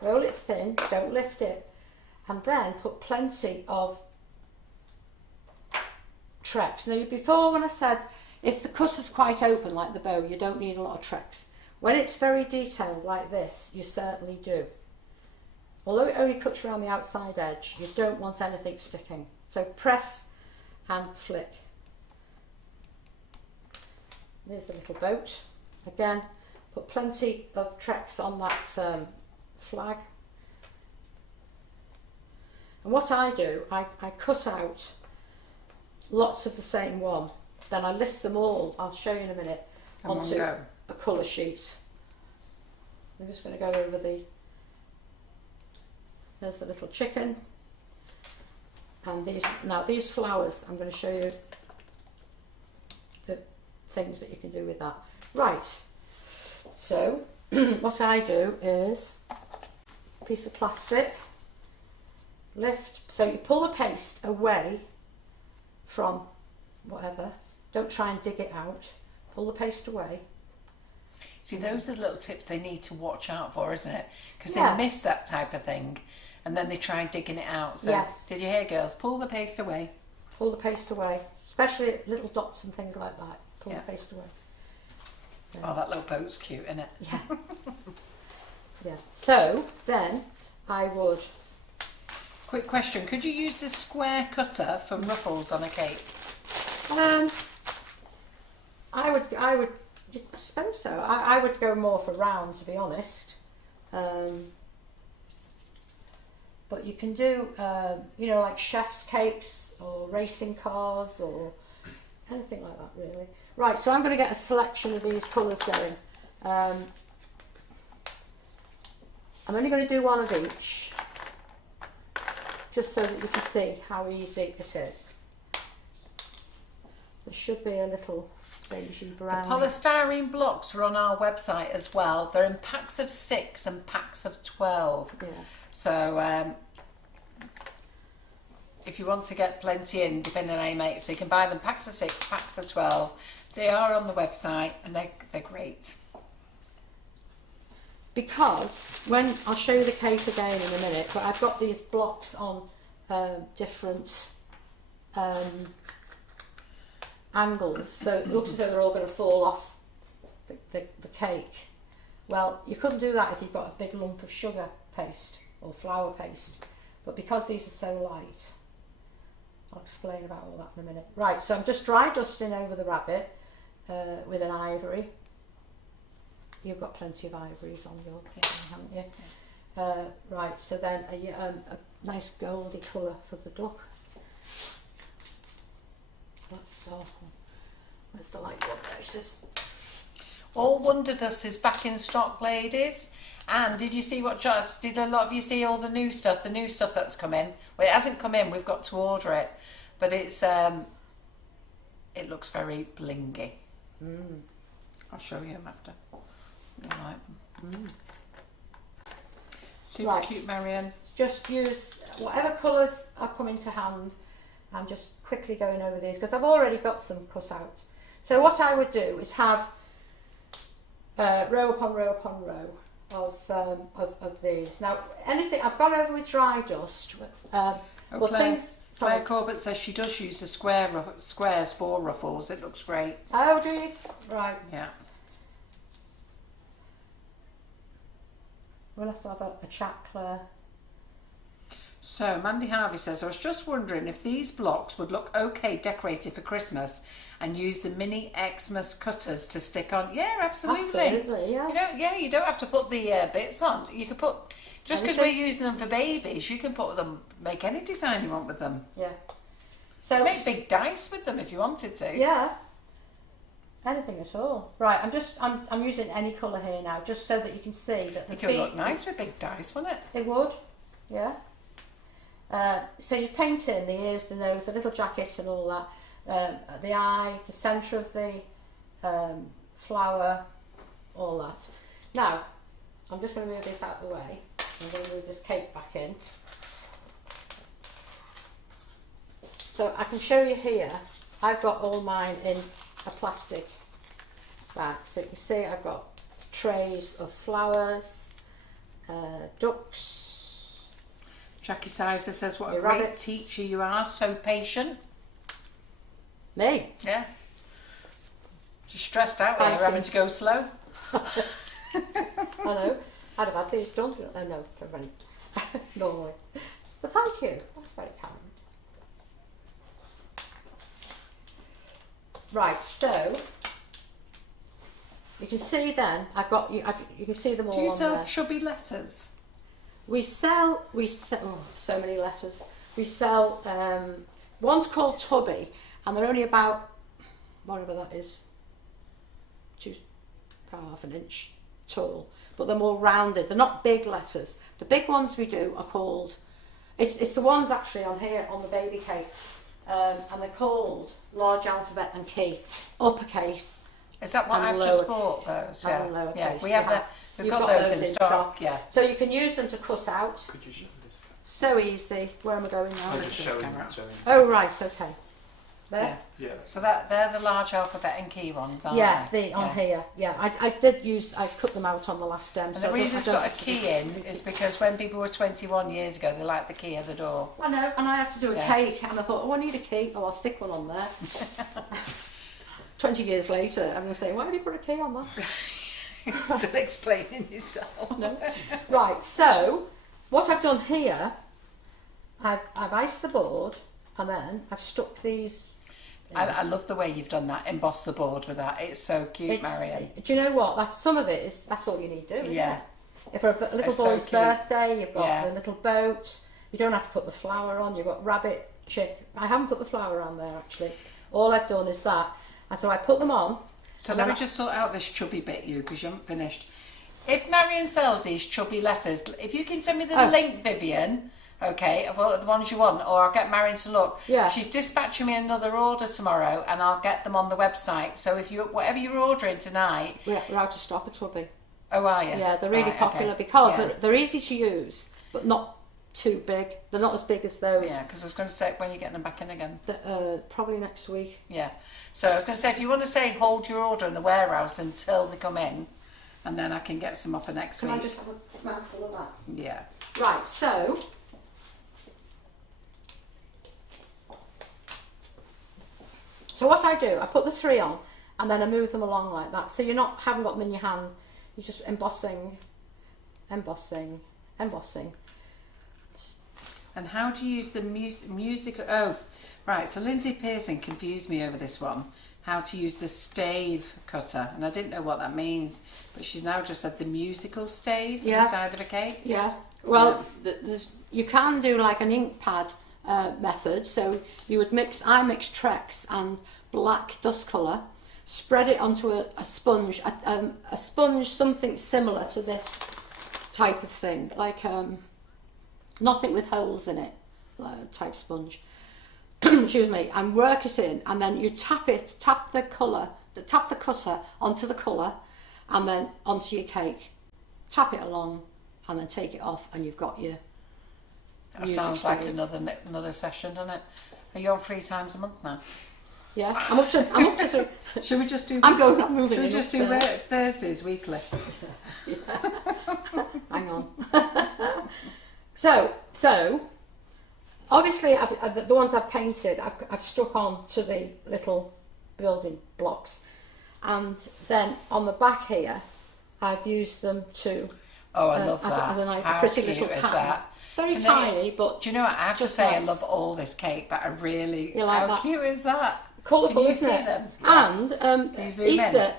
Roll it thin, don't lift it, and then put plenty of tracks. Now, before when I said if the cutter's quite open like the bow, you don't need a lot of tracks. When it's very detailed like this, you certainly do. Although it only cuts around the outside edge, you don't want anything sticking. So press and flick. There's a little boat. Again, put plenty of tracks on that flag. And what I do, I cut out lots of the same one, then I lift them all, I'll show you in a minute, onto a colour sheet. I'm just going to go over there's the little chicken, and these flowers, I'm going to show you things that you can do with that. Right, so what I do is a piece of plastic, lift, so you pull the paste away from whatever, don't try and dig it out, pull the paste away. See, those are the little tips they need to watch out for, isn't it? Because Yeah. they miss that type of thing and then they try digging it out. So, Yes. did you hear, girls? Pull the paste away. Pull the paste away, especially little dots and things like that. Pull Yeah. the paste away. Oh, that little boat's cute, isn't it? Yeah. Yeah. So then I would. Quick question: could you use the square cutter for ruffles on a cake? I would. I suppose so. I would go more for round, to be honest. But you can do, you know, like chef's cakes or racing cars or anything like that, really. Right, so I'm going to get a selection of these colours going. I'm only going to do one of each, just so that you can see how easy it is. There should be a little beigey brown. The polystyrene blocks are on our website as well. They're in packs of 6 and packs of 12. Yeah. So if you want to get plenty in, depending on how you make it, so you can buy them packs of 6, packs of 12. They are on the website and they're great. Because when I'll show you the cake again in a minute, but I've got these blocks on different angles, so it looks as though they're all going to fall off the cake. Well, you couldn't do that if you've got a big lump of sugar paste or flour paste, but because these are so light, I'll explain about all that in a minute. Right, so I'm just dry dusting over the rabbit with an ivory. You've got plenty of ivories on your thing, haven't you? Yeah. Right, so then a nice goldy colour for the duck. That's the dark one. Where's the light one? There it is. All Wonder Dust is back in stock, ladies. And did you see what just did a lot of you see all the new stuff that's come in? Well, it hasn't come in, we've got to order it, but it's it looks very blingy. I'll show you them after. You like them. Super Right. cute, Marion. Just use whatever colours are coming to hand. I'm just quickly going over these because I've already got some cut out. So what I would do is have row upon row upon row of these. Now anything I've gone over with dry dust. Well, things. Claire Corbett says she does use the squares for ruffles. It looks great. Oh, do you? Right. Yeah. We'll have to have a chat, Claire. So Mandy Harvey says, I was just wondering if these blocks would look okay decorated for Christmas and use the mini Xmas cutters to stick on. Yeah, absolutely. Absolutely, yeah. You don't have to put the bits on. You can put, just because we're using them for babies, you can put them, make any design you want with them. Yeah. So make big dice with them if you wanted to. Yeah. Anything at all. Right, I'm using any colour here now, just so that you can see that the It could look nice with big dice, wouldn't it? It would, yeah. So you paint in the ears, the nose, the little jacket and all that, the eye, the centre of the flower, all that. Now, I'm just going to move this out of the way. I'm going to move this cake back in. So I can show you here, I've got all mine in a plastic bag. So you can see I've got trays of flowers, ducks. Jackie Sizer says, what a Your great rabbits. teacher you are, so patient. Me? Yeah. She's stressed out there, having to go slow. I know. I'd have had these done. No, never mind. Normally. But thank you. That's very kind. Right, so you can see then I've got you. You can see them all. Do you on sell there. chubby letters? We sell. Oh, so many letters. We sell. One's called Tubby, and they're only about whatever that is, about half an inch tall, but they're more rounded. They're not big letters. The big ones we do are called. It's the ones actually on here on the baby cake. and they're called large alphabet and key, uppercase. Is that what I've just bought? Those, yeah, yeah. We have we've got those in stock. Yeah. So you can use them to cut out. Could you show this? So easy. Where am I going now? I'm just showing. Oh right, okay. There. Yeah. So they're the large alphabet and key ones, aren't they? On here. Yeah, I cut them out on the last stem. And the reason it's got a key in is because when people were 21 years ago, they liked the key at the door. I know, and I had to do a cake, and I thought, oh, I need a key. Oh, I'll stick one on there. 20 years later, I'm going to say, why have you put a key on that? Still explaining yourself. No. Right, so what I've done here, I've iced the board, and then I've stuck these. I love the way you've done that, emboss the board with that. It's so cute, Marion. Do you know what? That's all you need to do. Yeah. If for a little boy's birthday, you've got the little boat. You don't have to put the flower on. You've got rabbit, chick. I haven't put the flower on there actually. All I've done is that, and so I put them on. So let me just sort out this chubby bit, because you haven't finished. If Marion sells these chubby letters, if you can send me the link, Vivian. Okay, of all the ones you want, or I'll get Marion to look. Yeah. She's dispatching me another order tomorrow, and I'll get them on the website. So if whatever you're ordering tonight, we're out of stock of chubby. Oh, are you? Yeah, they're really popular because they're easy to use, but not too big. They're not as big as those. Yeah, because I was going to say, when you're getting them back in again? Probably next week. Yeah. So I was going to say, if you want to say hold your order in the warehouse until they come in, and then I can get some off for next week. Can I just have a mouthful of that? Yeah. Right, so what I do, I put the 3 on, and then I move them along like that. So haven't got them in your hand. You're just embossing. And how do you use the music? Oh, right. So Lindsay Pearson confused me over this one. How to use the stave cutter, and I didn't know what that means. But she's now just said the musical stave for the side of a cake. Yeah. Well, you can do like an ink pad method. So you would I mix Trex and black dust colour, spread it onto a sponge, a sponge something similar to this type of thing, like nothing with holes in it, type sponge. Excuse me, and work it in, and then you tap the cutter onto the colour, and then onto your cake. Tap it along, and then take it off, and you've got your. That sounds like another session, doesn't it? Are you on 3 times a month now? Yeah, I'm up to 3. Should we just do? I'm moving. Should we just do Thursdays weekly? Hang on. So obviously, the ones I've painted, I've stuck on to the little building blocks, and then on the back here, I've used them to. Oh, I love that. As a How pretty cute little is pattern. that? Very tiny, but do you know what? I have to say, nice. I love all this cake, but I really. You like how that? Cute is that? Colourful, isn't it? Them? And Easter.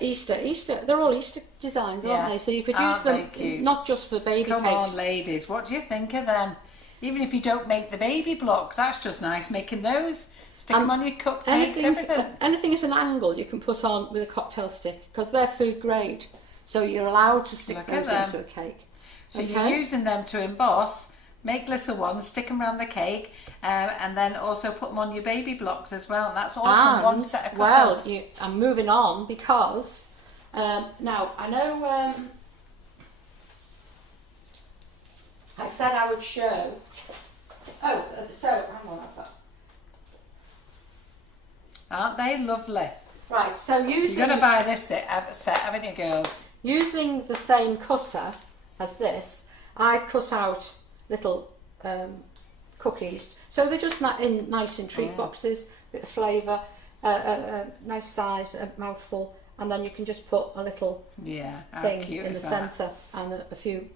They're all Easter designs, aren't they? So you could use them not just for baby cakes. Come on, ladies, what do you think of them? Even if you don't make the baby blocks, that's just nice making those. Stick them on your cupcakes, everything. Anything at an angle you can put on with a cocktail stick, because they're food grade. So you're allowed to stick those into a cake. So you're using them to emboss, make little ones, stick them around the cake, and then also put them on your baby blocks as well. And that's all from one set of cutters. Well, I'm moving on because now I know I said I would show. Oh, so hang on, I've got. Aren't they lovely? Right, so using. You're going to buy this set, haven't you, girls? Using the same cutter as this, I've cut out little cookies, so they're just nice in treat boxes, bit of flavour, nice size, a mouthful, and then you can just put a little thing in the centre and a few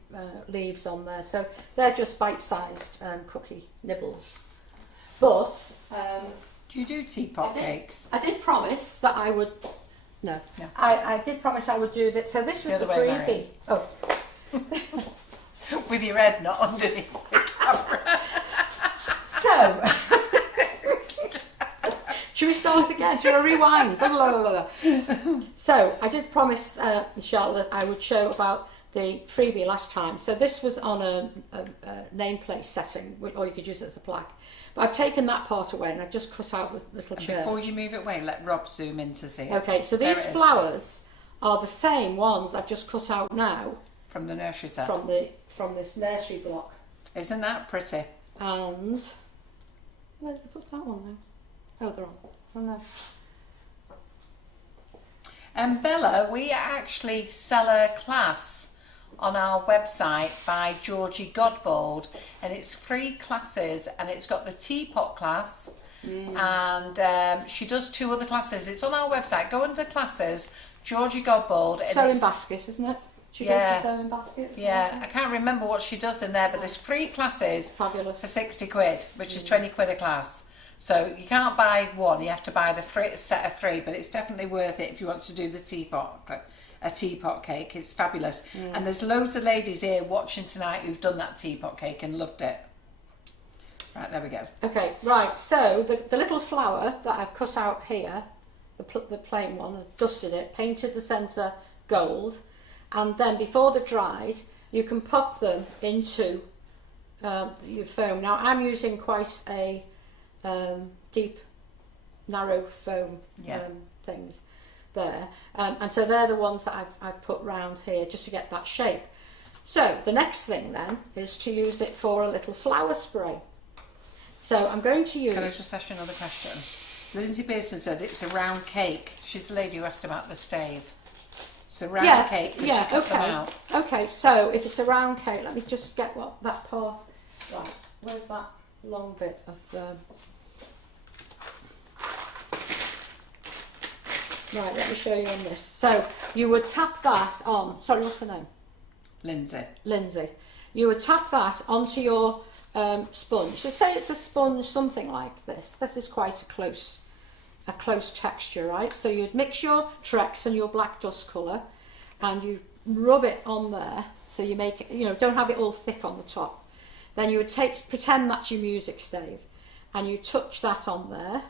leaves on there. So they're just bite-sized cookie nibbles. But do you do teapot cakes? I did promise that I would. No. I did promise I would do that. So this was the freebie. Oh. With your head not underneath the camera. So, should we start again? Should I rewind? So, I did promise Michelle that I would show about the freebie last time. So this was on a nameplate setting, or you could use it as a plaque. But I've taken that part away and I've just cut out the little chair. Before you move it away, let Rob zoom in to see it. Okay, so these flowers are the same ones I've just cut out now. From the nursery set? From this nursery block. Isn't that pretty? And where did I put that one now? Oh, they're on. Oh no. And Bella, we actually sell a class on our website by Georgie Godbold, and it's 3 classes, and it's got the teapot class, and she does 2 other classes. It's on our website. Go under classes, Georgie Godbold. Sewing basket, isn't it? She does the sewing basket. Yeah, I can't remember what she does in there, but there's 3 classes. Fabulous. For 60 quid, which is 20 quid a class. So you can't buy one, you have to buy the set of 3, but it's definitely worth it if you want to do the teapot cake. It's fabulous. And there's loads of ladies here watching tonight who've done that teapot cake and loved it. Right, there we go. Okay, right, so the little flower that I've cut out here, the plain one, I've dusted it, painted the centre gold, and then before they've dried, you can pop them into your foam. Now I'm using quite a deep, narrow foam things there, and so they're the ones that I've put round here just to get that shape. So the next thing then is to use it for a little flower spray. So I'm going to use... Can I just ask you another question? Lindsay Pearson said it's a round cake. She's the lady who asked about the stave. It's a round cake. Yeah, okay. Okay, so if it's a round cake, let me just get that part. Right, where's that long bit of... Right, let me show you on this. So you would tap that on... Sorry, what's the name? Lindsay. Lindsay. You would tap that onto your sponge. So say it's a sponge, something like this. This is quite a close texture, right? So you'd mix your Trex and your black dust colour, and you rub it on there. So you make it, don't have it all thick on the top. Then you would pretend that's your music stave, and you touch that on there.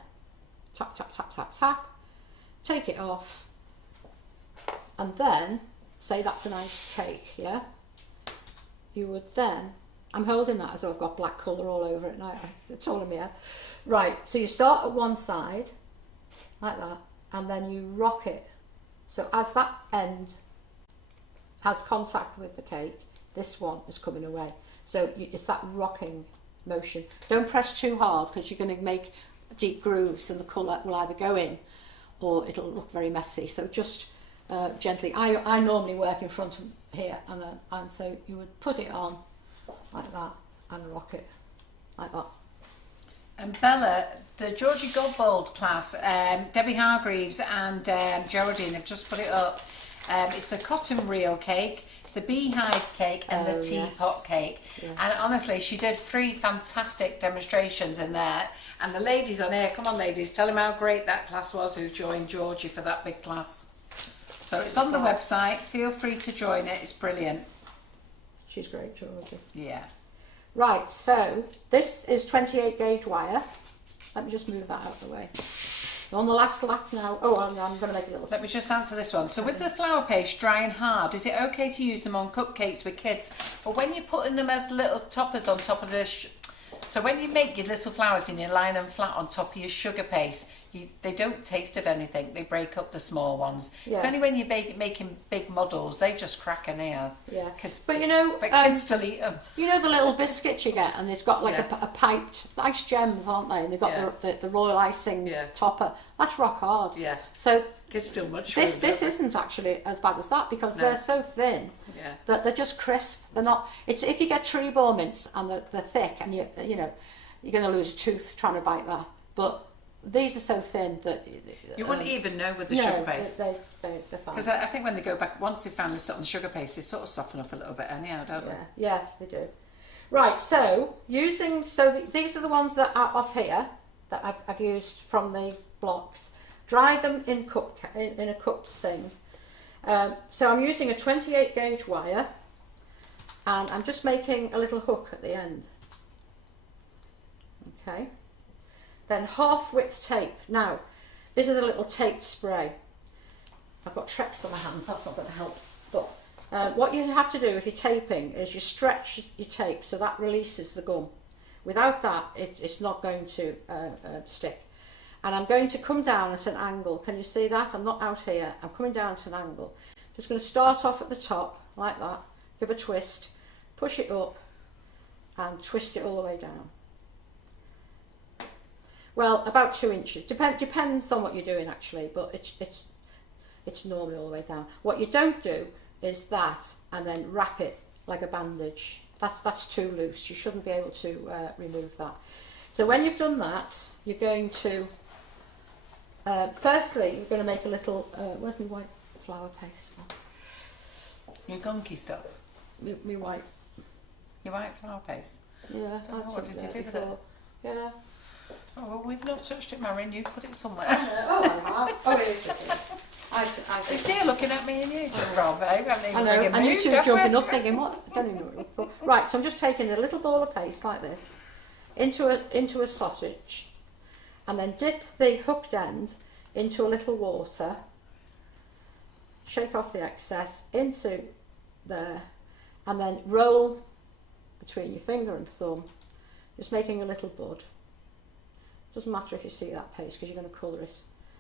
Tap, tap, tap, tap, tap. Take it off, and then say that's a nice cake, yeah? You would then, I'm holding that as though I've got black colour all over it now, it's all in my head. Right, so you start at one side, like that, and then you rock it. So as that end has contact with the cake, this one is coming away. So it's that rocking motion. Don't press too hard because you're going to make deep grooves and the colour will either go in or it'll look very messy. So just gently. I normally work in front of here, and so you would put it on like that and rock it like that. And Bella, the Georgie Godbold class, Debbie Hargreaves and Geraldine have just put it up. It's the cotton reel cake, the beehive cake, and the teapot cake. Yeah. And honestly, she did 3 fantastic demonstrations in there. And the ladies on here, come on ladies, tell them how great that class was who joined Georgie for that big class. So it's on the website, feel free to join it, it's brilliant. She's great, Georgie. Yeah. Right, so this is 28 gauge wire. Let me just move that out of the way. On the last lap now. Oh, I'm going to make a little... Let me just answer this one. So with the flour paste dry and hard, is it okay to use them on cupcakes with kids? But when you're putting them as little toppers on top of the... So when you make your little flowers and you line them flat on top of your sugar paste, they don't taste of anything. They break up the small ones. Yeah. It's only when you're making big models, they just crack in here. Yeah. Kids, but kids still eat them. You know the little biscuits you get, and it's got like a piped, nice gems, aren't they? And they've got the royal icing topper. That's rock hard. Yeah. So kids still much. This isn't actually as bad as that because they're so thin that they're just crisp. They're not. It's if you get tree ball mints and they're thick, and you're going to lose a tooth trying to bite that, but. These are so thin that... You wouldn't even know with the sugar paste. They're fine. Because I think when they go back, once they've finally set on the sugar paste, they sort of soften up a little bit anyhow, don't they? Yes, they do. Right, so these are the ones that are off here, that I've used from the blocks. Dry them in a cupped thing. So I'm using a 28 gauge wire, and I'm just making a little hook at the end. Okay. Then half width tape. Now, this is a little taped spray. I've got Trex on my hands, that's not going to help. But What you have to do if you're taping is you stretch your tape so that releases the gum. Without that, it's not going to stick. And I'm going to come down at an angle. Can you see that? I'm not out here. I'm coming down at an angle. Just going to start off at the top like that. Give a twist, push it up, and twist it all the way down. Well, about 2 inches. Depends on what you're doing actually, but it's normally all the way down. What you don't do is that and then wrap it like a bandage. That's too loose. You shouldn't be able to remove that. So when you've done that, you're going to firstly you're going to make a little. Where's my white flour paste? Your gunky stuff. My white. Your white flour paste. Yeah. What did you do with it? Yeah. Oh well, we've not touched it, Marion. You've put it somewhere. Oh, I have. Oh, it is. You see her looking at me and you, Rob. I haven't even I know, and you two jumping up we? thinking, what? I don't even know what. Right, so I'm just taking a little ball of paste like this into a sausage, and then dip the hooked end into a little water, shake off the excess into there, and then roll between your finger and thumb, just making a little bud. Doesn't matter if you see that paste because you're going to colour it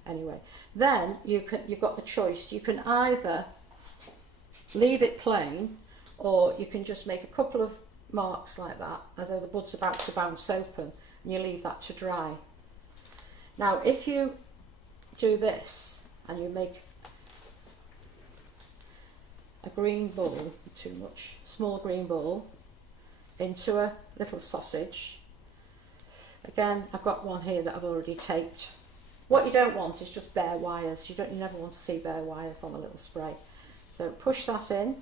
anyway. Then you've got the choice. You can either leave it plain, or you can just make a couple of marks like that as though the bud's about to bounce open, and you leave that to dry. Now if you do this and you make a green ball, too much, small green ball into a little sausage. Again, I've got one here that I've already taped. What you don't want is just bare wires. You never want to see bare wires on a little spray. So push that in,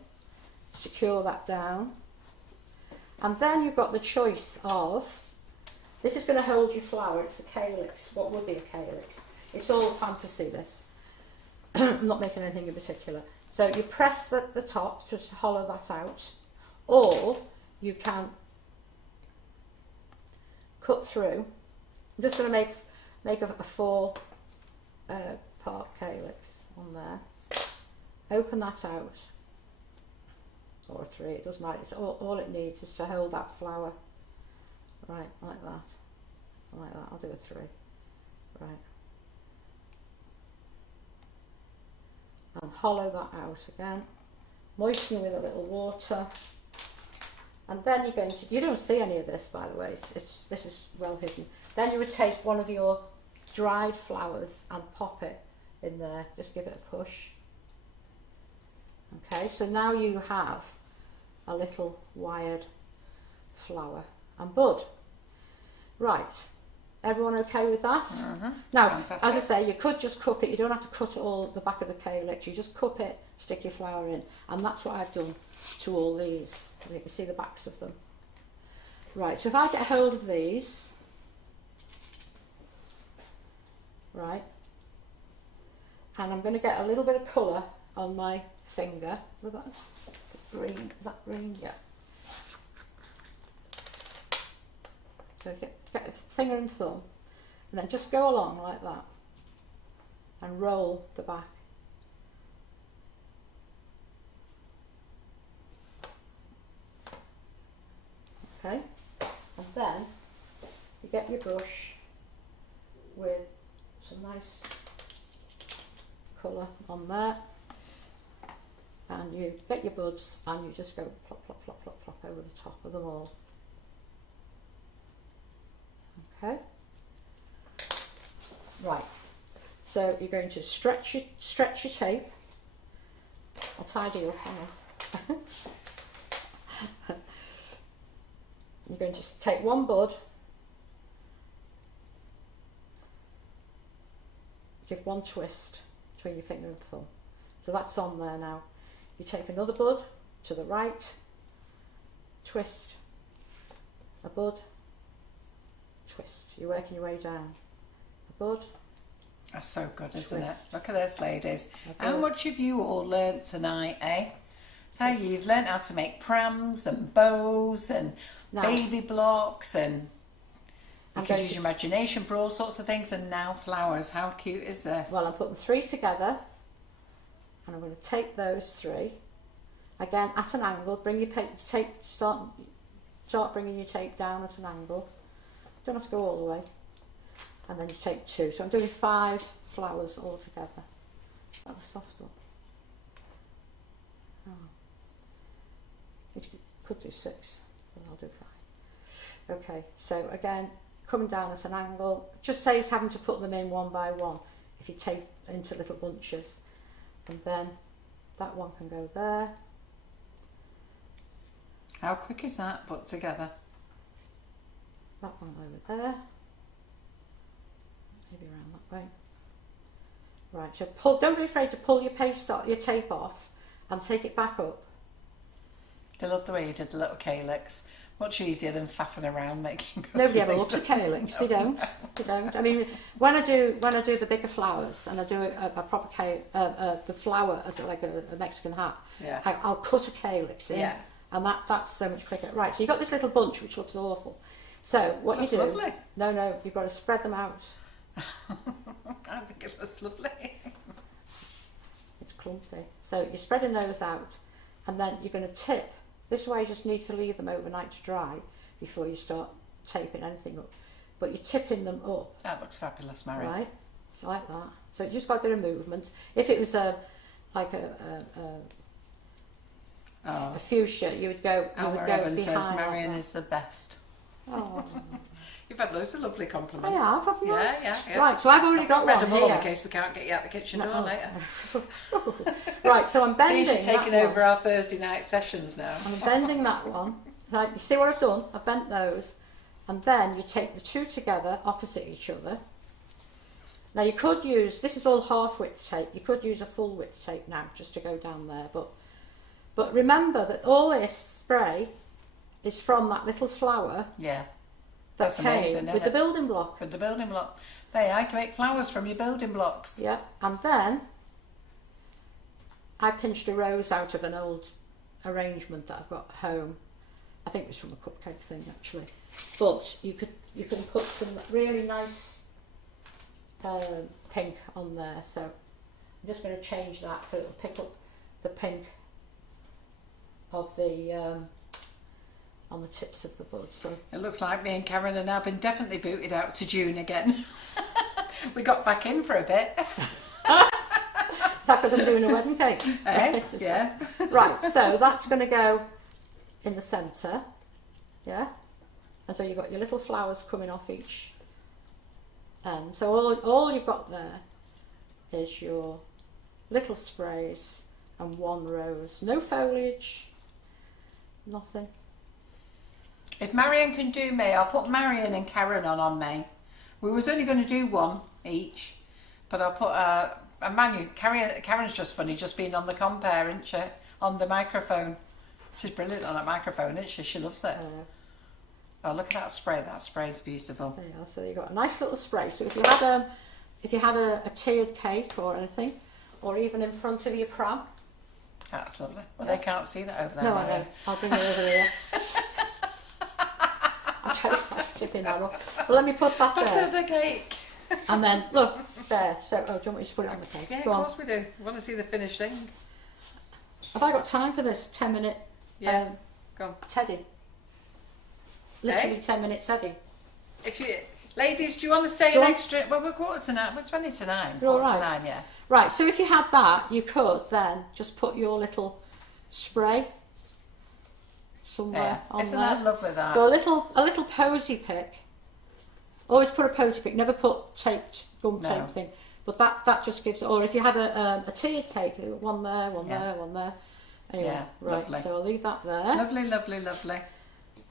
secure that down, and then you've got the choice of, this is going to hold your flour, it's the calyx, what would be a calyx. It's all fantasy this. I'm not making anything in particular. So you press the top to hollow that out, or you can cut through. I'm just going to make a 4 part calyx on there. Open that out, or a 3, it doesn't matter. It's all it needs is to hold that flour. Right, like that. Like that. I'll do a 3. Right. And hollow that out again. Moisten with a little water. And then you're going to, you don't see any of this by the way, this is well hidden. Then you would take one of your dried flowers and pop it in there, just give it a push. Okay, so now you have a little wired flower and bud. Right, everyone okay with that? Now, fantastic. As I say, you could just cup it, you don't have to cut all the back of the calyx, you just cup it, stick your flour in, and that's what I've done to all these. You can see the backs of them. Right, so if I get hold of these, right, and I'm going to get a little bit of colour on my finger. Look at that green, is that green? Yeah. So get a finger and thumb, and then just go along like that, and roll the back. Okay, and then you get your brush with some nice colour on there, and you get your buds and you just go plop, plop, plop, plop, plop over the top of them all. Okay, right, so you're going to stretch your tape. I'll tidy you up, hang on. You're going to take one bud, give one twist between your finger and thumb. So that's on there now. You take another bud to the right, twist, a bud, twist. You're working your way down. A bud. That's so good, isn't it? Look at this, ladies. How much have you all learnt tonight, eh? Tell you, you've learnt how to make prams and bows and baby blocks, and you can use your imagination for all sorts of things, and now flowers. How cute is this? Well, I'm putting 3 together, and I'm going to take those 3. Again, at an angle, bring your tape, start bringing your tape down at an angle. Don't have to go all the way. And then you take 2. So I'm doing 5 flowers all together. That was soft one. Oh. You could do 6, but I'll do 5. Okay, so again, coming down at an angle, just saves having to put them in one by one if you take into little bunches. And then that one can go there. How quick is that put together? That one over there. Maybe around that way. Right, so don't be afraid to pull your tape off and take it back up. I love the way you did the little calyx. Much easier than faffing around making. Nobody ever looks at calyx. They don't. They don't. I mean, when I do the bigger flowers and I do a proper the flower as like a Mexican hat, yeah. I'll cut a calyx in, yeah. and that's so much quicker. Right, so you've got this little bunch which looks awful. So what you do? Lovely. No, you've got to spread them out. I think it looks lovely. It's clumpy. So you're spreading those out, and then you're going to tip. This way you just need to leave them overnight to dry before you start taping anything up. But you're tipping them up. That looks fabulous, Marion. Right? It's like that. So it just got a bit of movement. If it was a fuchsia, you would go Evan behind. Says Marion is the best. Oh. You've had loads of lovely compliments. I have, haven't I? Yeah. Right, so I've already got read one them all here. in case we can't get you out the kitchen door later. Right, so I'm bending. Seems you're taking over our Thursday night sessions now. I'm bending that one. Like, you see what I've done? I've bent those, and then you take the 2 together opposite each other. Now you could use, this is all half width tape. You could use a full width tape now just to go down there, but remember that all this spray is from that little flower. Yeah. That came amazing, with the building block. With the building block. There, I can make flowers from your building blocks. Yeah, and then I pinched a rose out of an old arrangement that I've got at home. I think it was from a cupcake thing actually. But you can put some really nice pink on there. So I'm just going to change that so it'll pick up the pink of the on the tips of the bud. So it looks like me and Karen are now been definitely booted out to June again. We got back in for a bit. Is that because I'm doing a wedding cake? Yeah. Right, so that's going to go in the centre, yeah? And so you've got your little flowers coming off each end. So all you've got there is your little sprays and 1 rose. No foliage, nothing. If Marion can do May, I'll put Marion and Karen on May. We was only going to do 1 each, but I'll put Manu. Karen's just funny, just being on the compare, isn't she? On the microphone. She's brilliant on that microphone, isn't she? She loves it. Oh, look at that spray. That spray's beautiful. There you are. So you've got a nice little spray. So if you had a tiered cake or anything, or even in front of your pram. That's lovely. Well, they can't see that over there. No, I know. I'll bring it over here. I'm trying to tipping that up. Well, let me put that there. That's the cake. And then, look, there. So, do you want me to put it on the cake? Yeah, Go of course we do. We want to see the finished thing. Have I got time for this 10-minute Go on. Teddy? Literally 10 minutes Teddy. If you, ladies, do you want to stay an extra? Well, we're 8:45. We're 20 to 9. You're all right. 9, yeah. Right, so if you had that, you could then just put your little spray somewhere on Isn't there. that lovely, that? So a little posy pick. Always put a posy pick, never put taped gum tape thing. But that just gives, or if you had a tiered cake, one there, one there, one there. Anyway, Yeah, right, lovely. so I'll leave that there. Lovely, lovely, lovely.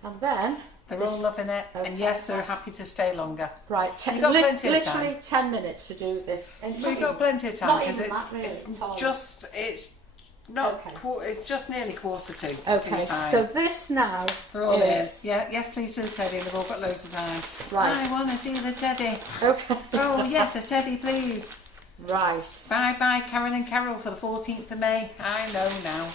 And then They're all loving it, and yes, they're happy to stay longer. right, You've got plenty of literally 10 minutes to do this. We've got plenty of time because it's just nearly 1:45. Okay, so this now they're all is... in. Yeah, yes, please, to the teddy. They've all got loads of time. Right. I want to see the teddy. Okay. Oh yes, a teddy, please. Right. Bye bye, Karen and Carol, for the 14th of May. I know now.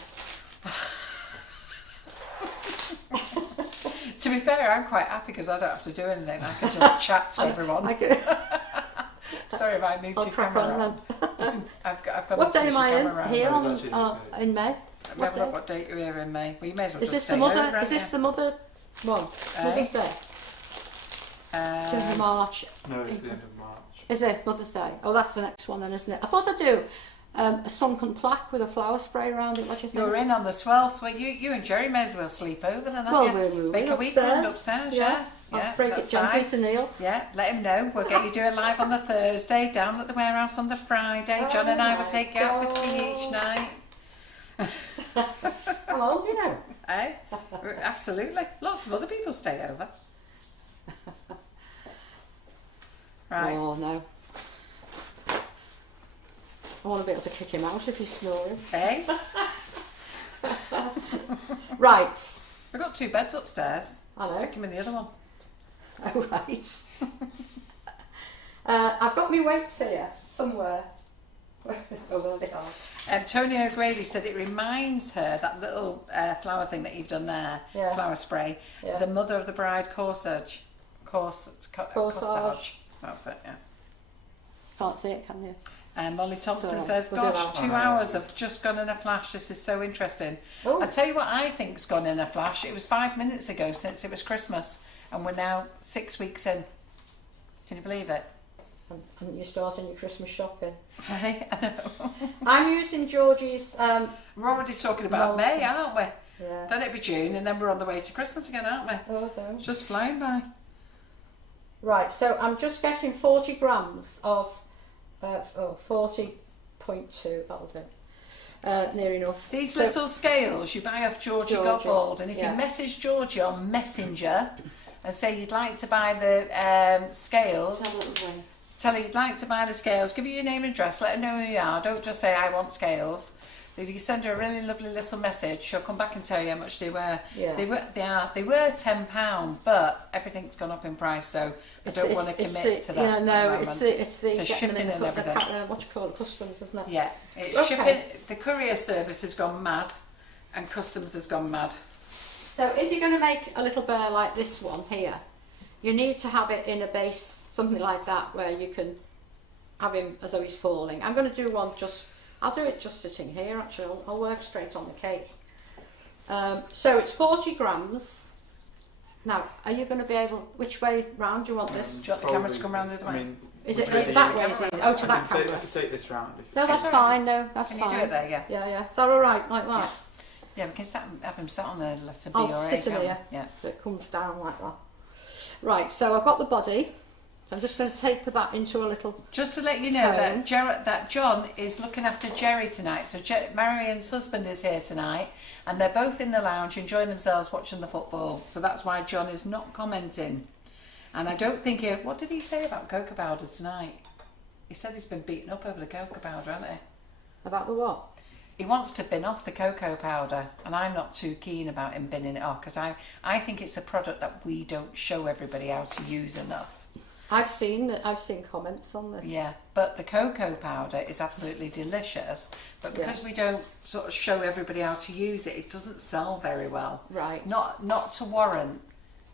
To be fair, I'm quite happy because I don't have to do anything. I can just chat to everyone. Sorry if I moved your camera on. I've got what day am I in? Around. Here in May? We haven't got what date you're here in May. Well, you may as well is just this stay the mother? over, Is this the mother one? Mother's Day. 10th of March. No, it's the end of March. Is it Mother's Day? Oh, that's the next one then, isn't it? I thought I'd do a sunken plaque with a flower spray around it. What do you think? You're in on the 12th. Well, you and Jerry may as well sleep over then, well, you? we're moving Make a weekend upstairs, yeah. I'll break it gently to Neil. Yeah, let him know. We'll get you doing live on the Thursday, down at the warehouse on the Friday. Oh, John and I will take you out for tea each night. How old, you know? Eh? Absolutely. Lots of other people stay over. Right. Oh, no. I want to be able to kick him out if he's snoring. Eh? Right. We've got 2 beds upstairs. Hello. Stick him in the other one. Oh, right. I've got my weights here somewhere. Oh, well, they are. Tony O'Grady said it reminds her, that little flower thing that you've done there, flower spray, the mother of the bride corsage. Corsage. That's it, yeah. Can't see it, can you? And Molly Thompson says, gosh, 2 hours have just gone in a flash. This is so interesting. Oh. I tell you what I think's gone in a flash. It was 5 minutes ago since it was Christmas, and we're now 6 weeks in. Can you believe it? And you're starting your Christmas shopping. Hey, I know. I'm using Georgie's... we're already talking about May, aren't we? Yeah. Then it'll be June, and then we're on the way to Christmas again, aren't we? Oh, okay. It's just flying by. Right, so I'm just getting 40 grams of 40.2, that'll do. Near enough. These little scales you buy off Georgie Godbold, and if you message Georgie on Messenger and say you'd like to buy the scales, tell her you'd like to buy the scales, give her your name and address, let her know who you are, don't just say I want scales. If you send her a really lovely little message, she'll come back and tell you how much they were. Yeah. They were £10, but everything's gone up in price, so I don't want to commit to that. Yeah, no, it's the shipping and everything. What you call it, customs, isn't it? Yeah, it's shipping. The courier service has gone mad, and customs has gone mad. So if you're going to make a little bear like this one here, you need to have it in a base, something like that, where you can have him as though he's falling. I'm going to do one just. I'll do it just sitting here, actually. I'll work straight on the cake. So it's 40 grams. Now, are you going to be able... Which way round do you want this? Do you want the camera to come round the other way? Is it that way? Is it? Oh, to that camera. I can take this round. No, that's fine. No, that's fine. Can you do it there, yeah? Yeah. Is that all right, like that? Yeah, we can have him sat on the letter B I'll or A. sit in here. Yeah. So it comes down like that. Right, so I've got the body. So I'm just going to taper that into a little... Just to let you know that John is looking after Jerry tonight. So Marion's husband is here tonight, and they're both in the lounge enjoying themselves watching the football. So that's why John is not commenting. And I don't think what did he say about cocoa powder tonight? He said he's been beaten up over the cocoa powder, hasn't he? About the what? He wants to bin off the cocoa powder, and I'm not too keen about him binning it off, because I think it's a product that we don't show everybody how to use enough. I've seen comments on this. Yeah, but the cocoa powder is absolutely delicious, but because we don't sort of show everybody how to use it, it doesn't sell very well. Right. Not to warrant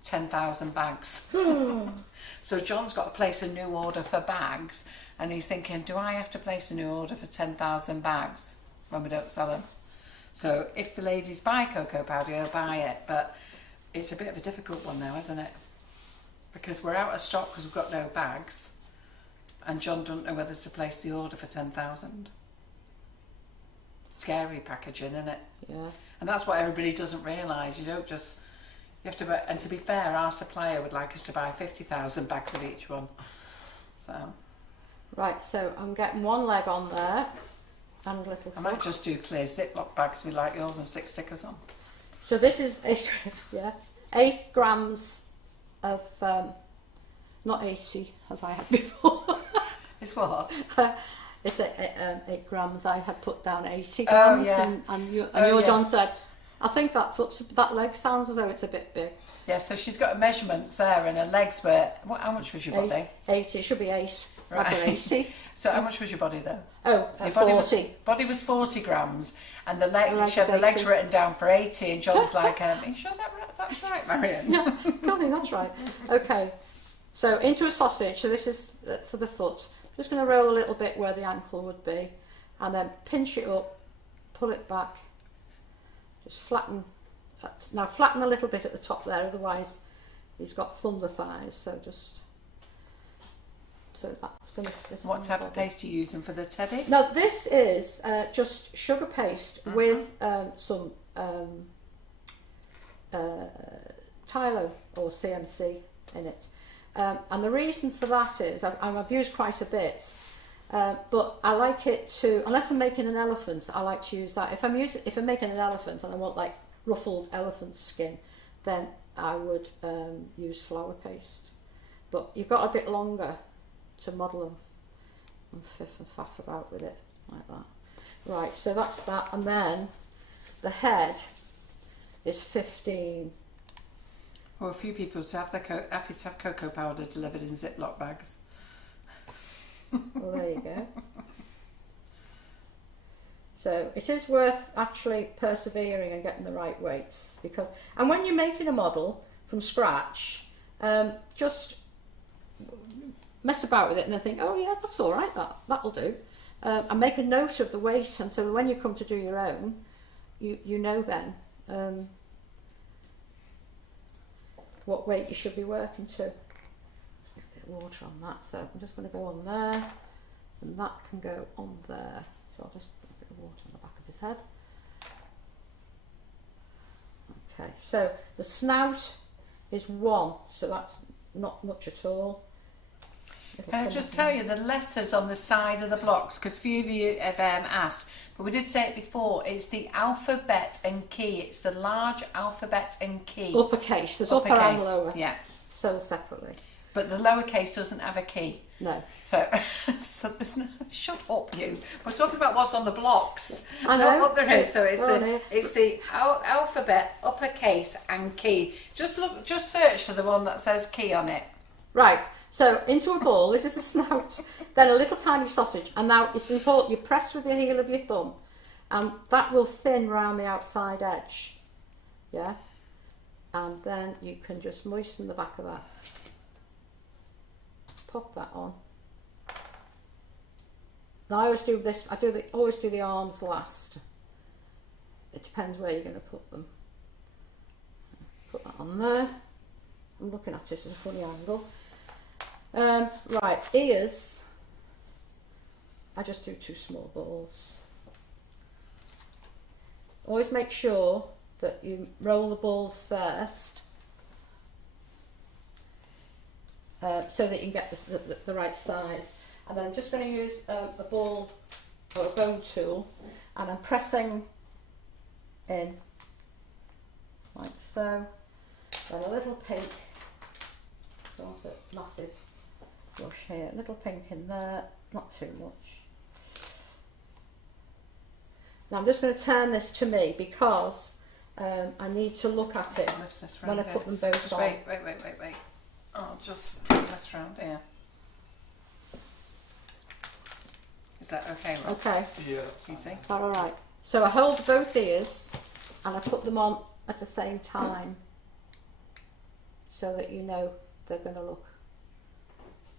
10,000 bags. So John's got to place a new order for bags, and he's thinking, do I have to place a new order for 10,000 bags when we don't sell them? So if the ladies buy cocoa powder, he'll buy it, but it's a bit of a difficult one now, isn't it? Because we're out of stock because we've got no bags, and John doesn't know whether to place the order for 10,000. Scary packaging, isn't it? Yeah. And that's what everybody doesn't realise. You have to buy, and to be fair, our supplier would like us to buy 50,000 bags of each one. So. Right, so I'm getting one leg on there, and a little. I might just do clear Ziploc bags with like yours and stick stickers on. So this is 8 grams. Of not 80 as I had before. It's what? It's 8 grams. I had put down 80 grams, and your John said, I think that leg sounds as though it's a bit big. Yeah, so she's got measurements there, and her legs were. How much was your body? 80. It should be 8. Right. 80. So how much was your body though? Oh, your 40. Body was 40 grams, and she had the legs written down for 80, and John's like, are you sure that's right, Marion? Yeah, I think that's right. Okay, so into a sausage. So this is for the foot. Just going to roll a little bit where the ankle would be, and then pinch it up, pull it back, just flatten. Now flatten a little bit at the top there, otherwise he's got thunder thighs. So just so that's going to sit. What type of paste are you using for the teddy? No, this is just sugar paste with some Tylo or CMC in it. And the reason for that is I've used quite a bit, but I like it to, unless I'm making an elephant, I like to use that. If I'm making an elephant and I want like ruffled elephant skin, then I would use flour paste. But you've got a bit longer to model and fiff and faff about with it like that. Right, so that's that, and then the head is 15. Well, a few people to have their happy to have cocoa powder delivered in Ziploc bags. Well, there you go. So it is worth actually persevering and getting the right weights, because, and when you're making a model from scratch, just mess about with it and then think, oh yeah, that's all right, that'll do, and make a note of the weight, and so when you come to do your own, you know then what weight you should be working to. Just get a bit of water on that, so I'm just going to go on there, and that can go on there. So I'll just put a bit of water on the back of his head. Okay, so the snout is 1, so that's not much at all. Can I just tell you the letters on the side of the blocks, because few of you have asked, but we did say it before, it's the alphabet and key. It's the large alphabet and key. Uppercase, there's upper and lower. Yeah. So separately. But the lowercase doesn't have a key. No. So, so there's no, shut up you. We're talking about what's on the blocks. I know. Not what there is. So it's the alphabet, uppercase and key. Just search for the one that says key on it. Right. So into a ball, this is a snout, then a little tiny sausage, and now it's important you press with the heel of your thumb, and that will thin round the outside edge, yeah, and then you can just moisten the back of that, pop that on. Now I always do this, always do the arms last, it depends where you're going to put them. Put that on there, I'm looking at it at a funny angle. Right, ears, I just do 2 small balls. Always make sure that you roll the balls first, so that you can get the right size. And then I'm just going to use a ball or a bone tool, and I'm pressing in like so. Then a little pink, not a massive brush here, a little pink in there, not too much. Now I'm just going to turn this to me, because I need to look at it when I put them both just on. Wait. I'll just put this round here. Is that okay, Rob? Okay. Yeah, that's You see? Is that alright? So I hold both ears and I put them on at the same time, so that you know they're going to look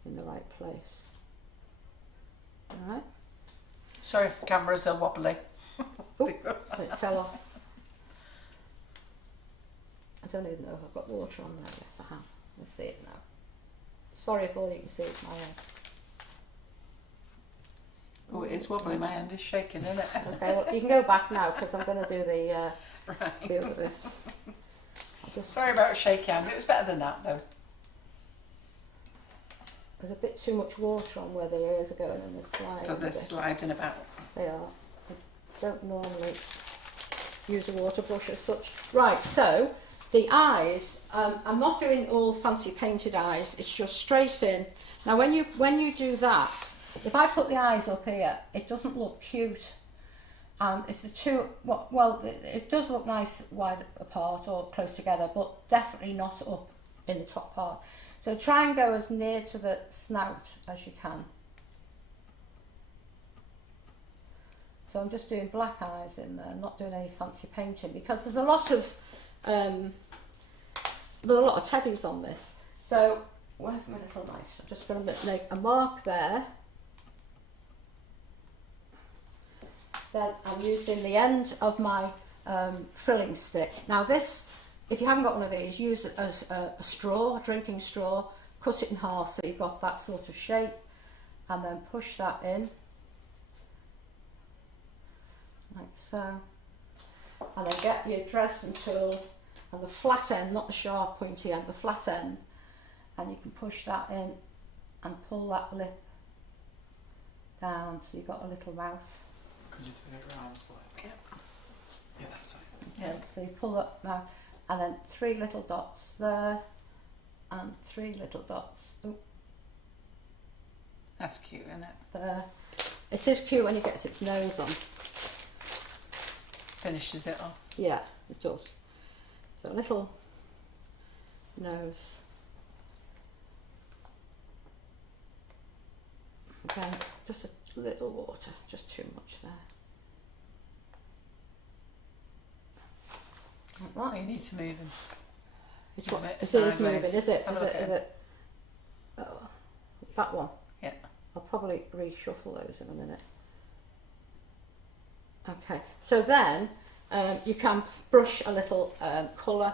in the right place. Alright? Sorry if the cameras are wobbly. Oh, it fell off. I don't even know if I've got water on there. Yes, I have. Let's see it now. Sorry if all you can see is my head. Oh, it is wobbly. My hand is shaking, isn't it? Okay, well, you can go back now, because I'm going to do the Right. the other bit. Sorry about a shaky hand. It was better than that, though. There's a bit too much water on where the ears are going, and they're sliding. So they're sliding about. They are. I don't normally use a water brush as such. Right, so the eyes, I'm not doing all fancy painted eyes, it's just straight in. Now when you do that, if I put the eyes up here, it doesn't look cute. And if the two, well, it does look nice wide apart or close together, but definitely not up in the top part. So try and go as near to the snout as you can. So I'm just doing black eyes in there, I'm not doing any fancy painting, because there's a lot of teddies on this. So where's my little knife? I'm just going to make a mark there. Then I'm using the end of my frilling stick. Now this, if you haven't got one of these, use a straw, a drinking straw, cut it in half so you've got that sort of shape, and then push that in, like so. And then get your Dresden tool and the flat end, not the sharp pointy end, the flat end, and you can push that in and pull that lip down so you've got a little mouth. Could you turn it around slightly? Yeah. Yeah, that's fine. Yeah. So you pull up now, and then 3 little dots there, and 3 little dots. Ooh, That's cute, isn't it? there. It is cute when it gets its nose on. Finishes it off. Yeah, it does. So a little nose. Again, just a little water, just too much there. Like that. Oh, you need to move him. It's what, Move it it is sideways. moving, is it? Have Is a look it? at Is him. it? Oh, that one. Yeah. I'll probably reshuffle those in a minute. Okay, so then you can brush a little colour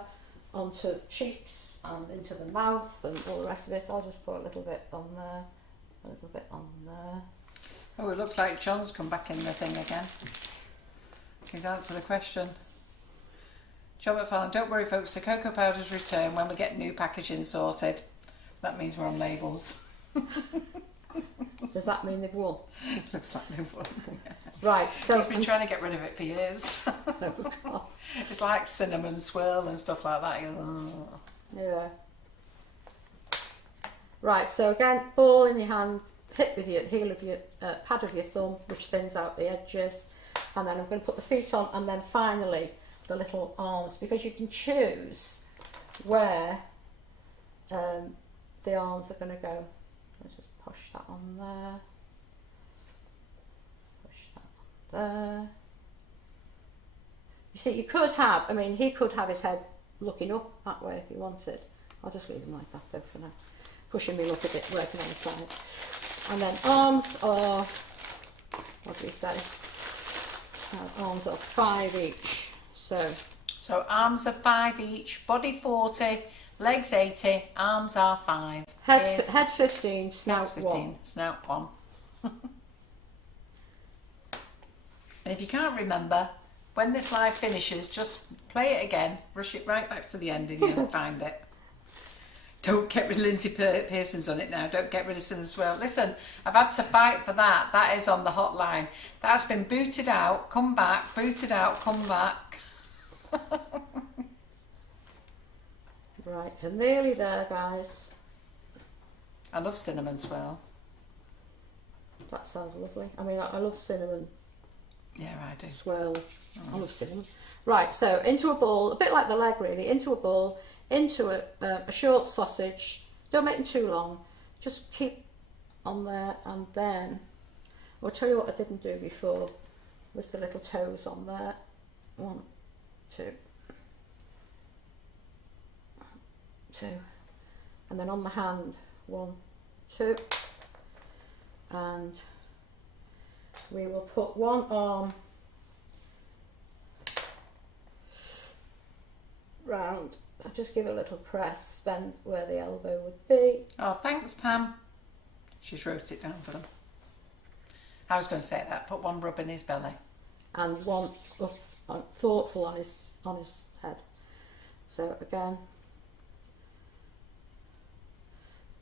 onto the cheeks and into the mouth and all the rest of it. I'll just put a little bit on there, a little bit on there. Oh, it looks like John's come back in the thing again. He's answered the question. John McFarlane, don't worry folks, the cocoa powder's return when we get new packaging sorted. That means we're on labels. Does that mean they've won? Looks like they've won. Right, so He's been trying to get rid of it for years. Oh, God. It's like cinnamon swirl and stuff like that. You're like, oh. Yeah. Right, so again, ball in your hand, hit with your heel of your pad of your thumb, which thins out the edges, and then I'm going to put the feet on, and then finally the little arms, because you can choose where the arms are going to go. Let's just push that on there, push that on there. You see, you could have, I mean, he could have his head looking up that way if he wanted. I'll just leave him like that though for now. Pushing me up a bit, working on the side. And then arms are, what do we say? Arms are 5 each. So arms are 5 each, body 40, legs 80, arms are 5. head 15, snout 1. Snout 1. And if you can't remember, when this live finishes, just play it again, rush it right back to the end and you'll find it. Don't get rid of Lindsay Pearson's on it now. Don't get rid of Cinnamon Swirl. Listen, I've had to fight for that. That is on the hotline. That's been booted out, come back, booted out, come back. Right, so nearly there, guys. I love Cinnamon Swirl. That sounds lovely. I mean, I love cinnamon Yeah, I do. swirl. I love cinnamon. Right, so into a ball, a bit like the leg really, into a ball, into a short sausage. Don't make them too long. Just keep on there, and then I'll tell you what I didn't do before was the little toes on there. 1, 2, 2, and then on the hand 1, 2, and we will put one arm round. I'll just give a little press, bend where the elbow would be. Oh, thanks, Pam. She's wrote it down for them. I was going to say that. Put one rub in his belly. And one thoughtful on his head. So again,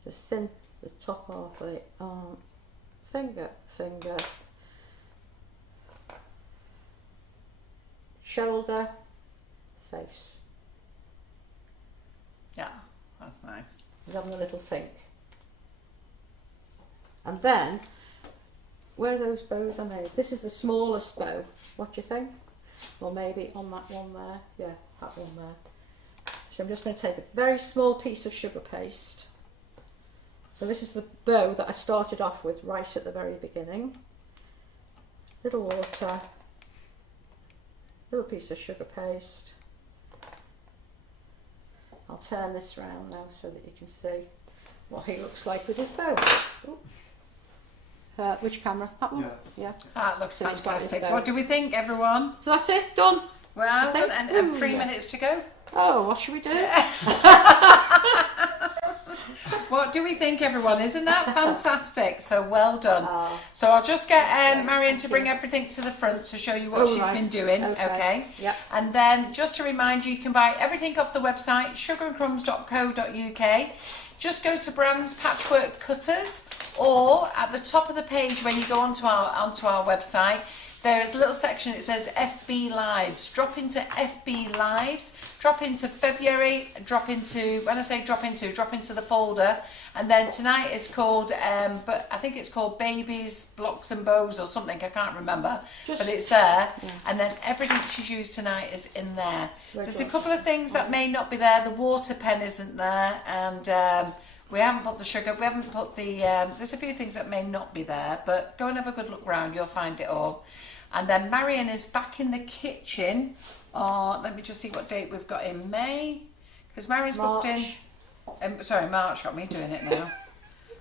just thin the top half of the arm, finger, shoulder, face. Yeah, that's nice. He's having a little think. And then, where are those bows I made? This is the smallest bow. What do you think? Or maybe on that one there. Yeah, that one there. So I'm just going to take a very small piece of sugar paste. So this is the bow that I started off with right at the very beginning. Little water, little piece of sugar paste. I'll turn this round now so that you can see what he looks like with his bow. Which camera? That one? Yeah. Yeah. That looks So he's got his fantastic. bow. What do we think, everyone? So that's it, done. Well done, and 3 minutes to go. Oh, what should we do? What do we think, everyone? Isn't that fantastic? So well done. So I'll just get Marion to bring everything to the front to show you what she's been doing. Okay. Yep. And then just to remind you, you can buy everything off the website, sugarandcrumbs.co.uk. Just go to Brands Patchwork Cutters, or at the top of the page when you go onto our website, there is a little section that says FB Lives. Drop into FB Lives, drop into February, drop into the folder. And then tonight is called, but I think it's called Babies, Blocks and Bows or something, I can't remember. But it's there. Yeah. And then everything she's used tonight is in there. There's a couple of things that may not be there. The water pen isn't there. And we haven't put the sugar, we haven't put the, there's a few things that may not be there. But go and have a good look round, you'll find it all. And then Marion is back in the kitchen. Let me just see what date we've got in May. Because Marion's booked in. March, got me doing it now.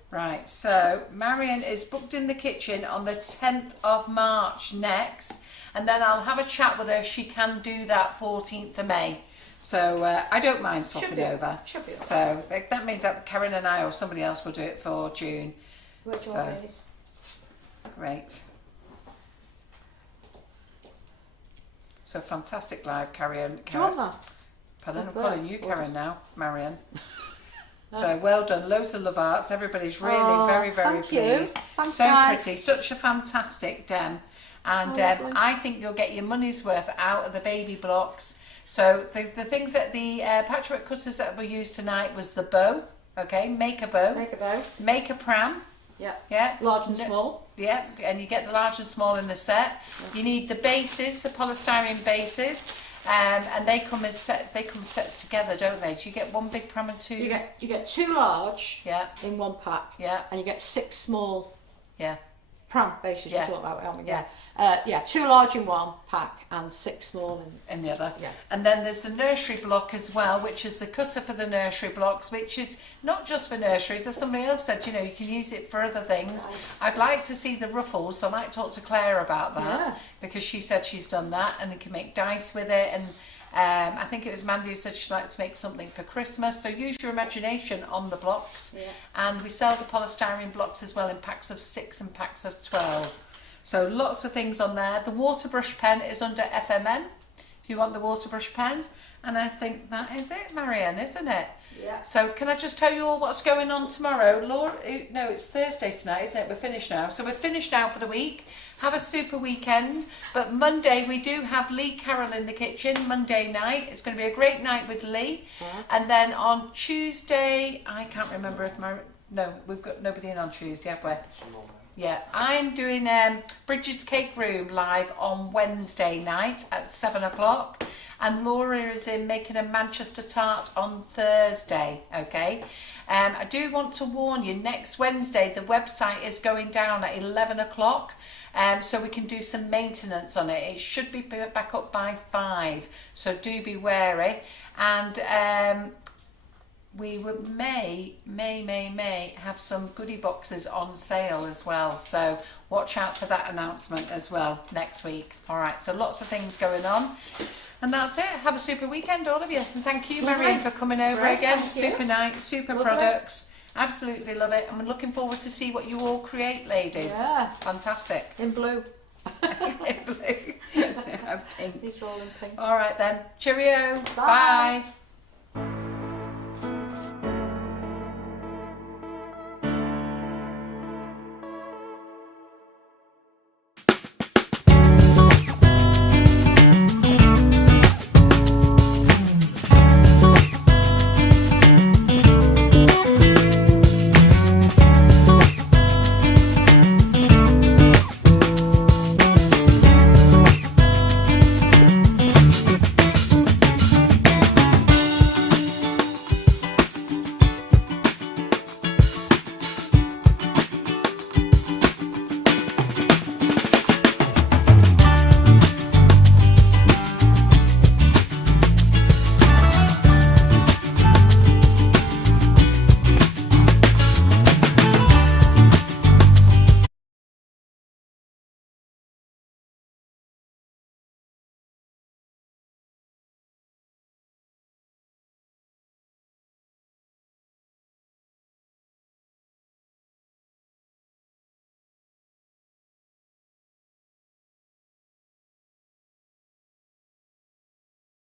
Right, so Marion is booked in the kitchen on the 10th of March next. And then I'll have a chat with her if she can do that 14th of May. So I don't mind swapping over. Should be. So that means that Karen and I or somebody else will do it for June. Great. So fantastic live, Karen. Do you want that? Pardon, I'm calling you Karen now, Marion. So well done, loads of love arts. Everybody's really very pleased. Thanks, so guys. Pretty, such a fantastic dem. And I think you'll get your money's worth out of the baby blocks. So the things that the patchwork cutters that were used tonight was the bow. Okay, make a bow. Make a pram. Yeah. Large and small. Yeah, and you get the large and small in the set. You need the bases, the polystyrene bases, and they come set together, don't they? Do you get one big pram and two? You get 2 large. Yeah. In one pack. Yeah. And you get 6 small. Yeah. Pram bases. Yeah. You thought about it, haven't you? Yeah. 2 large in one pack and 6 small in the other. Yeah. And then there's the nursery block as well, which is the cutter for the nursery blocks, which is not just for nurseries. As somebody else said, you know, you can use it for other things. Nice. I'd like to see the ruffles, so I might talk to Claire about that because she said she's done that, and you can make dice with it. And I think it was Mandy who said she'd like to make something for Christmas. So use your imagination on the blocks. Yeah. And we sell the polystyrene blocks as well in packs of 6 and packs of 12. So lots of things on there. The water brush pen is under FMM if you want the water brush pen. And I think that is it, Marion, isn't it? Yeah. So can I just tell you all what's going on tomorrow? No, it's Thursday tonight, isn't it? We're finished now. So we're finished now for the week. Have a super weekend. But Monday we do have Lee Carroll in the kitchen, Monday night. It's going to be a great night with Lee. And then on Tuesday, I can't remember if no, we've got nobody in on Tuesday, have we? Yeah, I'm doing Bridget's Cake Room live on Wednesday night at 7 o'clock. And Laura is in making a Manchester tart on Thursday, okay? I do want to warn you, next Wednesday the website is going down at 11 o'clock. So we can do some maintenance on it. It should be back up by 5, so do be wary. And we may have some goodie boxes on sale as well. So watch out for that announcement as well next week. All right, so lots of things going on. And that's it. Have a super weekend, all of you. And thank you, Marion, for coming over again. Super night, super products. Absolutely love it. I'm looking forward to see what you all create, ladies. Yeah. Fantastic. In blue. In blue. Pink. These are all in pink. All right then. Cheerio. Bye. Bye.